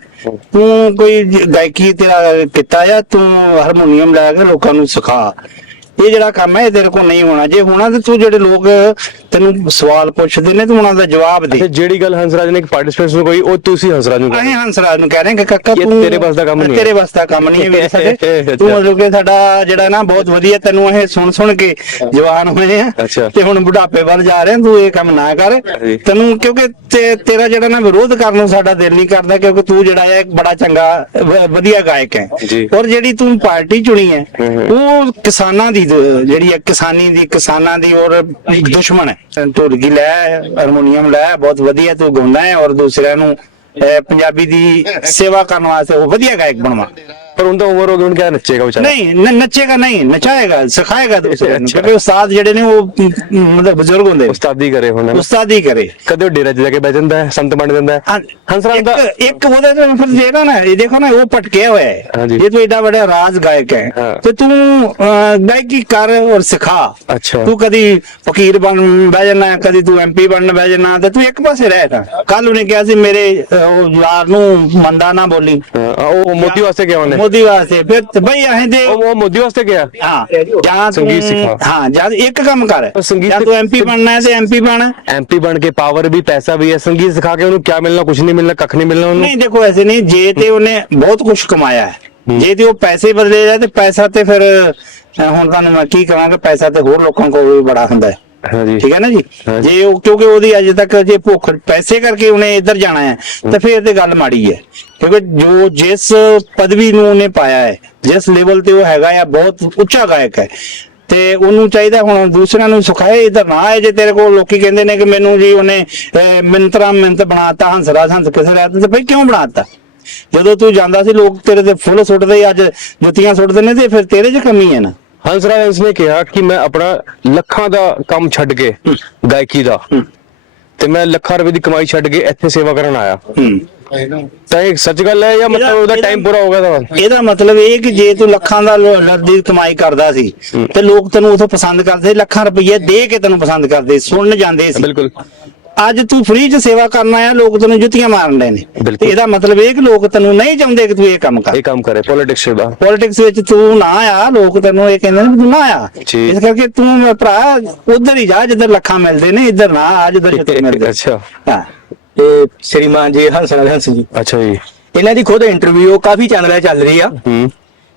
ਤੂੰ ਕੋਈ ਗਾਇਕੀ ਤੇਰਾ ਕੀਤਾ ਆ ਤੂੰ ਹਾਰਮੋਨੀਅਮ ਲੈ ਕੇ ਲੋਕਾਂ ਨੂੰ ਸਿਖਾ। ਇਹ ਜਿਹੜਾ ਕੰਮ ਹੈ ਇਹ ਤੇਰੇ ਕੋਲ ਨਹੀਂ ਹੋਣਾ ਜੇ ਹੋਣਾ ਤੇ ਤੂੰ ਜਿਹੜੇ ਲੋਕ ਤੈਨੂੰ ਸਵਾਲ ਪੁੱਛਦੇ ਨੇ ਤੂੰ ਉਹਨਾਂ ਦਾ ਜਵਾਬ ਦੇ ਤੇ ਜਿਹੜੀ ਗੱਲ ਹੰਸਰਾਜ ਨੇ ਪਾਰਟਿਸਪੈਂਟਸ ਨੂੰ ਕੋਈ ਉਹ ਤੁਸੀਂ ਹੰਸਰਾਜ ਨੂੰ ਅਸੀਂ ਹੰਸਰਾਜ ਨੂੰ ਕਹਿ ਰਹੇ ਕਿ ਕਾਕਾ ਤੂੰ ਤੇਰੇ ਵੱਸ ਦਾ ਕੰਮ ਨਹੀਂ ਹੈ। ਤੇਰੇ ਵੱਸ ਦਾ ਕੰਮ ਨਹੀਂ ਹੈ ਸਾਡੇ। ਤੂੰ ਮਤਲਬ ਕਿ ਸਾਡਾ ਜਿਹੜਾ ਨਾ ਬਹੁਤ ਵਧੀਆ ਤੈਨੂੰ ਇਹ ਸੁਣ ਸੁਣ ਕੇ ਜਵਾਨ ਹੋਏ ਆ। ਤੇ ਹੁਣ ਬੁਢਾਪੇ ਵੱਲ ਜਾ ਰਹੇ ਤੂੰ ਇਹ ਕੰਮ ਨਾ ਕਰ। ਤੈਨੂੰ ਕਿਉਂਕਿ ਤੇ- ਤੇਰਾ ਜਿਹੜਾ ਨਾ ਵਿਰੋਧ ਕਰਨ ਨੂੰ ਸਾਡਾ ਦਿਲ ਨਹੀਂ ਕਰਦਾ ਕਿਉਂਕਿ ਤੂੰ ਜਿਹੜਾ ਹੈ ਇੱਕ ਬੜਾ ਚੰਗਾ ਵਧੀਆ ਗਾਇਕ ਹੈ। ਔਰ ਜਿਹੜੀ ਤੂੰ ਪਾਰਟੀ ਚੁਣੀ ਹੈ। ਉਹ ਕਿਸਾਨਾਂ ਦ- ਜਿਹੜੀ ਹੈ ਕਿਸਾਨੀ ਦੀ, ਕਿਸਾਨਾਂ ਦੀ ਔਰ ਦੁਸ਼ਮਣ ਹੈ। ਢੋਲਕੀ ਲੈ ਹਾਰਮੋਨੀਅਮ ਲੈ, ਬਹੁਤ ਵਧੀਆ ਤੂੰ ਗਾਉਂਦਾ ਹੈ ਔਰ ਦੂਸਰਿਆਂ ਨੂੰ ਪੰਜਾਬੀ ਦੀ ਸੇਵਾ ਕਰਨ ਵਾਸਤੇ ਉਹ ਵਧੀਆ ਗਾਇਕ ਬਣਵਾ। ਉਮਰ ਹੋ ਗਈ ਹੁਣ ਕਿਆ ਨੱਚੇਗਾ ਵਿਚਾਰਾ ਨਹੀਂ ਨ- ਨੱਚੇਗਾ ਨਹੀਂ ਨਚਾਏਗਾ ਸਿਖਾਏਗਾ ਦੂਸਰਿਆਂ ਨੂੰ। ਕਿਉਂਕਿ ਉਸਤਾਦ ਜਿਹੜੇ ਨੇ ਉਹ ਮਤਲਬ ਬਜ਼ੁਰਗ ਹੁੰਦੇ। ਉਸਤਾਦੀ ਕਰੇ ਹੁਣ। ਉਸਤਾਦੀ ਕਰੇ ਕਦੇ ਉਹ ਡੇਰਾ 'ਚ ਜਾ ਕੇ ਬਹਿ ਜਾਂਦਾ ਹੈ ਸੰਤ ਬਣ ਜਾਂਦਾ ਹੈ ਹੰਸਰਾਜ ਦਾ ਇੱਕ ਉਹਦੇ ਤੇ ਫਿਰ ਜਿਹੜਾ ਨਾ ਇਹ ਦੇਖੋ ਨਾ ਉਹ ਭਟਕਿਆ ਹੋਇਆ ਹੈ। ਇਹ ਤੂੰ ਏਡਾ ਵੱਡਾ ਰਾਜ ਗਾਇਕ ਹੈ। ਤੇ ਤੂੰ ਗਾਇਕੀ ਕਰ ਔਰ ਸਿਖਾ ਅੱਛਾ। ਤੂੰ ਕਦੀ ਫਕੀਰ ਬਣ ਬਹਿ ਜਾਣਾ ਕਦੀ ਤੂੰ ਐਮਪੀ ਬਣਨ ਬਹਿ ਜਾਣਾ ਤੇ ਤੂੰ ਇੱਕ ਪਾਸੇ ਰਹਿ ਤਾਂ ਕੱਲ ਉਹਨੇ ਕਿਹਾ ਸੀ ਮੇਰੇ ਯਾਰ ਨੂੰ ਮੰਦਾ ਨਾ ਬੋਲੀ ਹਾਂ, ਉਹ ਮੋਦੀ ਵਾਸਤੇ ਗਿਆ ਉਹਨੇ। ਮੋਦੀ ਵਾਸਤੇ। ਫਿਰ ਤੇ ਬਈ ਅਸੀਂ ਦੇ ਉਹ ਉਹ ਮੋਦੀ ਵਾਸਤੇ ਗਿਆ। ਹਾਂ। ਜਾਂ ਤੂੰ ਸੰਗੀਤ ਸਿਖਾ। ਹਾਂ ਜਾਂ ਇੱਕ ਕੰਮ ਕਰ। ਉਹ ਸੰਗੀਤ ਜਾਂ ਤੂੰ ਐਮਪੀ ਬਣਨਾ ਹੈ ਤੇ ਐਮਪੀ ਬਣ। ਐਮਪੀ ਬਣ ਕੇ ਪਾਵਰ ਵੀ ਪੈਸਾ ਵੀ ਹੈ। ਸੰਗੀਤ ਸਿਖਾ ਕੇ ਉਹਨੂੰ ਕੀ ਮਿਲਣਾ ਕੁਝ ਨਹੀਂ ਮਿਲਣਾ ਕੱਖ ਨਹੀਂ ਮਿਲਣਾ ਉਹਨੂੰ। ਨਹੀਂ ਦੇਖੋ ਐਸੇ ਨਹੀਂ। ਜੇ ਤੇ ਉਹਨੇ ਬਹੁਤ ਕੁਝ ਕਮਾਇਆ ਹੈ। ਜੇ ਤੇ ਉਹ ਪੈਸੇ ਬਦਲੇ ਜਾ ਤੇ ਪੈਸਾ ਤੇ ਫਿਰ ਅਹ, ਹੁਣ ਤੁਹਾਨੂੰ ਮੈਂ ਕੀ ਕਹਾਂਗਾ ਪੈਸਾ ਤੇ ਹੋਰ ਲੋਕਾਂ ਕੋਲ ਵੀ ਬੜਾ ਹੁੰਦਾ ਹੈ। ਹਾਂਜੀ। ਠੀਕ ਹੈ ਨਾ ਜੀ। ਜੇ ਉਹ ਕਿਉਂਕਿ ਉਹਦੀ ਅਜੇ ਤੱਕ ਜੇ ਭੁੱਖ ਪੈਸੇ ਕਰਕੇ ਉਹਨੇ ਇੱਧਰ ਜਾਣਾ ਹੈ ਤਾਂ ਫਿਰ ਤੇ ਗੱਲ ਮਾੜੀ ਹੈ। ਕਿਉਂਕਿ ਜੋ ਜਿਸ ਪਦਵੀ ਨੂੰ ਉਹਨੇ ਪਾਇਆ ਹੈ ਜਿਸ ਲੈਵਲ ਤੇ ਉਹ ਹੈਗਾ ਆ ਬਹੁਤ ਉੱਚਾ ਗਾਇਕ ਹੈ ਤੇ ਉਹਨੂੰ ਚਾਹੀਦਾ ਹੁਣ ਦੂਸਰਿਆਂ ਨੂੰ ਸਿਖਾਏ ਇਧਰ ਨਾ ਆਏ ਜੇ ਤੇਰੇ ਕੋਲ ਲੋਕੀ ਕਹਿੰਦੇ ਨੇ ਕਿ ਮੈਨੂੰ ਜੀ ਉਹਨੇ ਮਿੰਤਰਾ ਮਿੰਤ ਬਣਾਤਾ ਹੰਸਰਾਜ ਹੰਸ ਕਿਸੇ ਰਾਤ ਤੇ ਭਾਈ ਕਿਉਂ ਬਣਾਤਾ? ਜਦੋਂ ਤੂੰ ਜਾਂਦਾ ਸੀ ਲੋਕ ਤੇਰੇ ਤੇ ਫੁੱਲ ਸੁੱਟਦੇ ਅੱਜ ਜੁੱਤੀਆਂ ਸੁੱਟਦੇ ਨੇ ਤੇ ਫਿਰ ਤੇਰੇ 'ਚ ਕਮੀ ਹੈ ਨਾ। ਹੰਸਰਾਜ ਹੰਸ ਨੇ ਕਿਹਾ ਕਿ ਮੈਂ ਆਪਣਾ ਲੱਖਾਂ ਦਾ ਕੰਮ ਛੱਡ ਕੇ ਗਾਇਕੀ ਦਾ ਤੇ ਮੈਂ ਲੱਖਾਂ ਰੁਪਏ ਦੀ ਕਮਾਈ ਛੱਡ ਕੇ ਇੱਥੇ ਸੇਵਾ ਕਰਨ ਆਇਆ। ਤਾਂ ਇਹ ਸੱਚ ਗੱਲ ਹੈ ਜਾਂ ਮਤਲਬ ਉਹਦਾ ਟਾਈਮ ਪੂਰਾ ਹੋ ਗਿਆ ਤਾਂ? ਇਹਦਾ ਮਤਲਬ ਇਹ ਕਿ ਜੇ ਤੂੰ ਲੱਖਾਂ ਦਾ ਦੀ ਕਮਾਈ ਕਰਦਾ ਸੀ ਤੇ ਲੋਕ ਤੈਨੂੰ ਉਥੋਂ ਪਸੰਦ ਕਰਦੇ ਲੱਖਾਂ ਰੁਪਏ ਦੇ ਕੇ ਤੈਨੂੰ ਪਸੰਦ ਕਰਦੇ ਸੁਣਨ ਜਾਂਦੇ ਸੀ। ਬਿਲਕੁਲ। ਅੱਜ ਤੂੰ ਫ੍ਰੀ 'ਚ ਸੇਵਾ ਕਰਨ ਆਇਆ ਲੋਕ ਤੈਨੂੰ ਜੁੱਤੀਆਂ ਮਾਰਨ ਦੇ ਨੇ। ਤੇ ਇਹਦਾ ਮਤਲਬ ਇਹ ਕਿ ਲੋਕ ਤੈਨੂੰ ਨਹੀਂ ਚਾਹੁੰਦੇ ਕਿ ਤੂੰ ਇਹ ਕੰਮ ਕਰ। ਇਹ ਕੰਮ ਕਰੇ ਪੋਲਿਟਿਕਸ ਦਾ ਪੋਲਿਟਿਕਸ ਵਿੱਚ ਤੂੰ ਨਾ ਆ ਲੋਕ ਤੈਨੂੰ ਇਹ ਕਹਿੰਦੇ ਨੇ ਤੂੰ ਨਾ ਆ। ਇਸ ਕਰਕੇ ਤੂੰ ਭਰਾ ਉਧਰ ਹੀ ਜਾ ਜਿੱਧਰ ਲੱਖਾਂ ਮਿਲਦੇ ਨੇ ਇੱਧਰ ਨਾ ਆ ਜਿੱਧਰ ਜਿੱਧਰ *laughs* ਮਿਲਦੇ। ਅੱਛਾ। ਹਾਂ। ਤੇ ਸ਼੍ਰੀਮਾਨ ਜੀ ਹੰਸਰਾਜ ਹੰਸ ਜੀ। ਅੱਛਾ ਜੀ। ਇਹਨਾਂ ਦੀ ਖੁਦ ਇੰਟਰਵਿਊ ਕਾਫੀ ਚੈਨਲਾਂ ਚੱਲ ਰਹੀ ਆ। ਹੂੰ।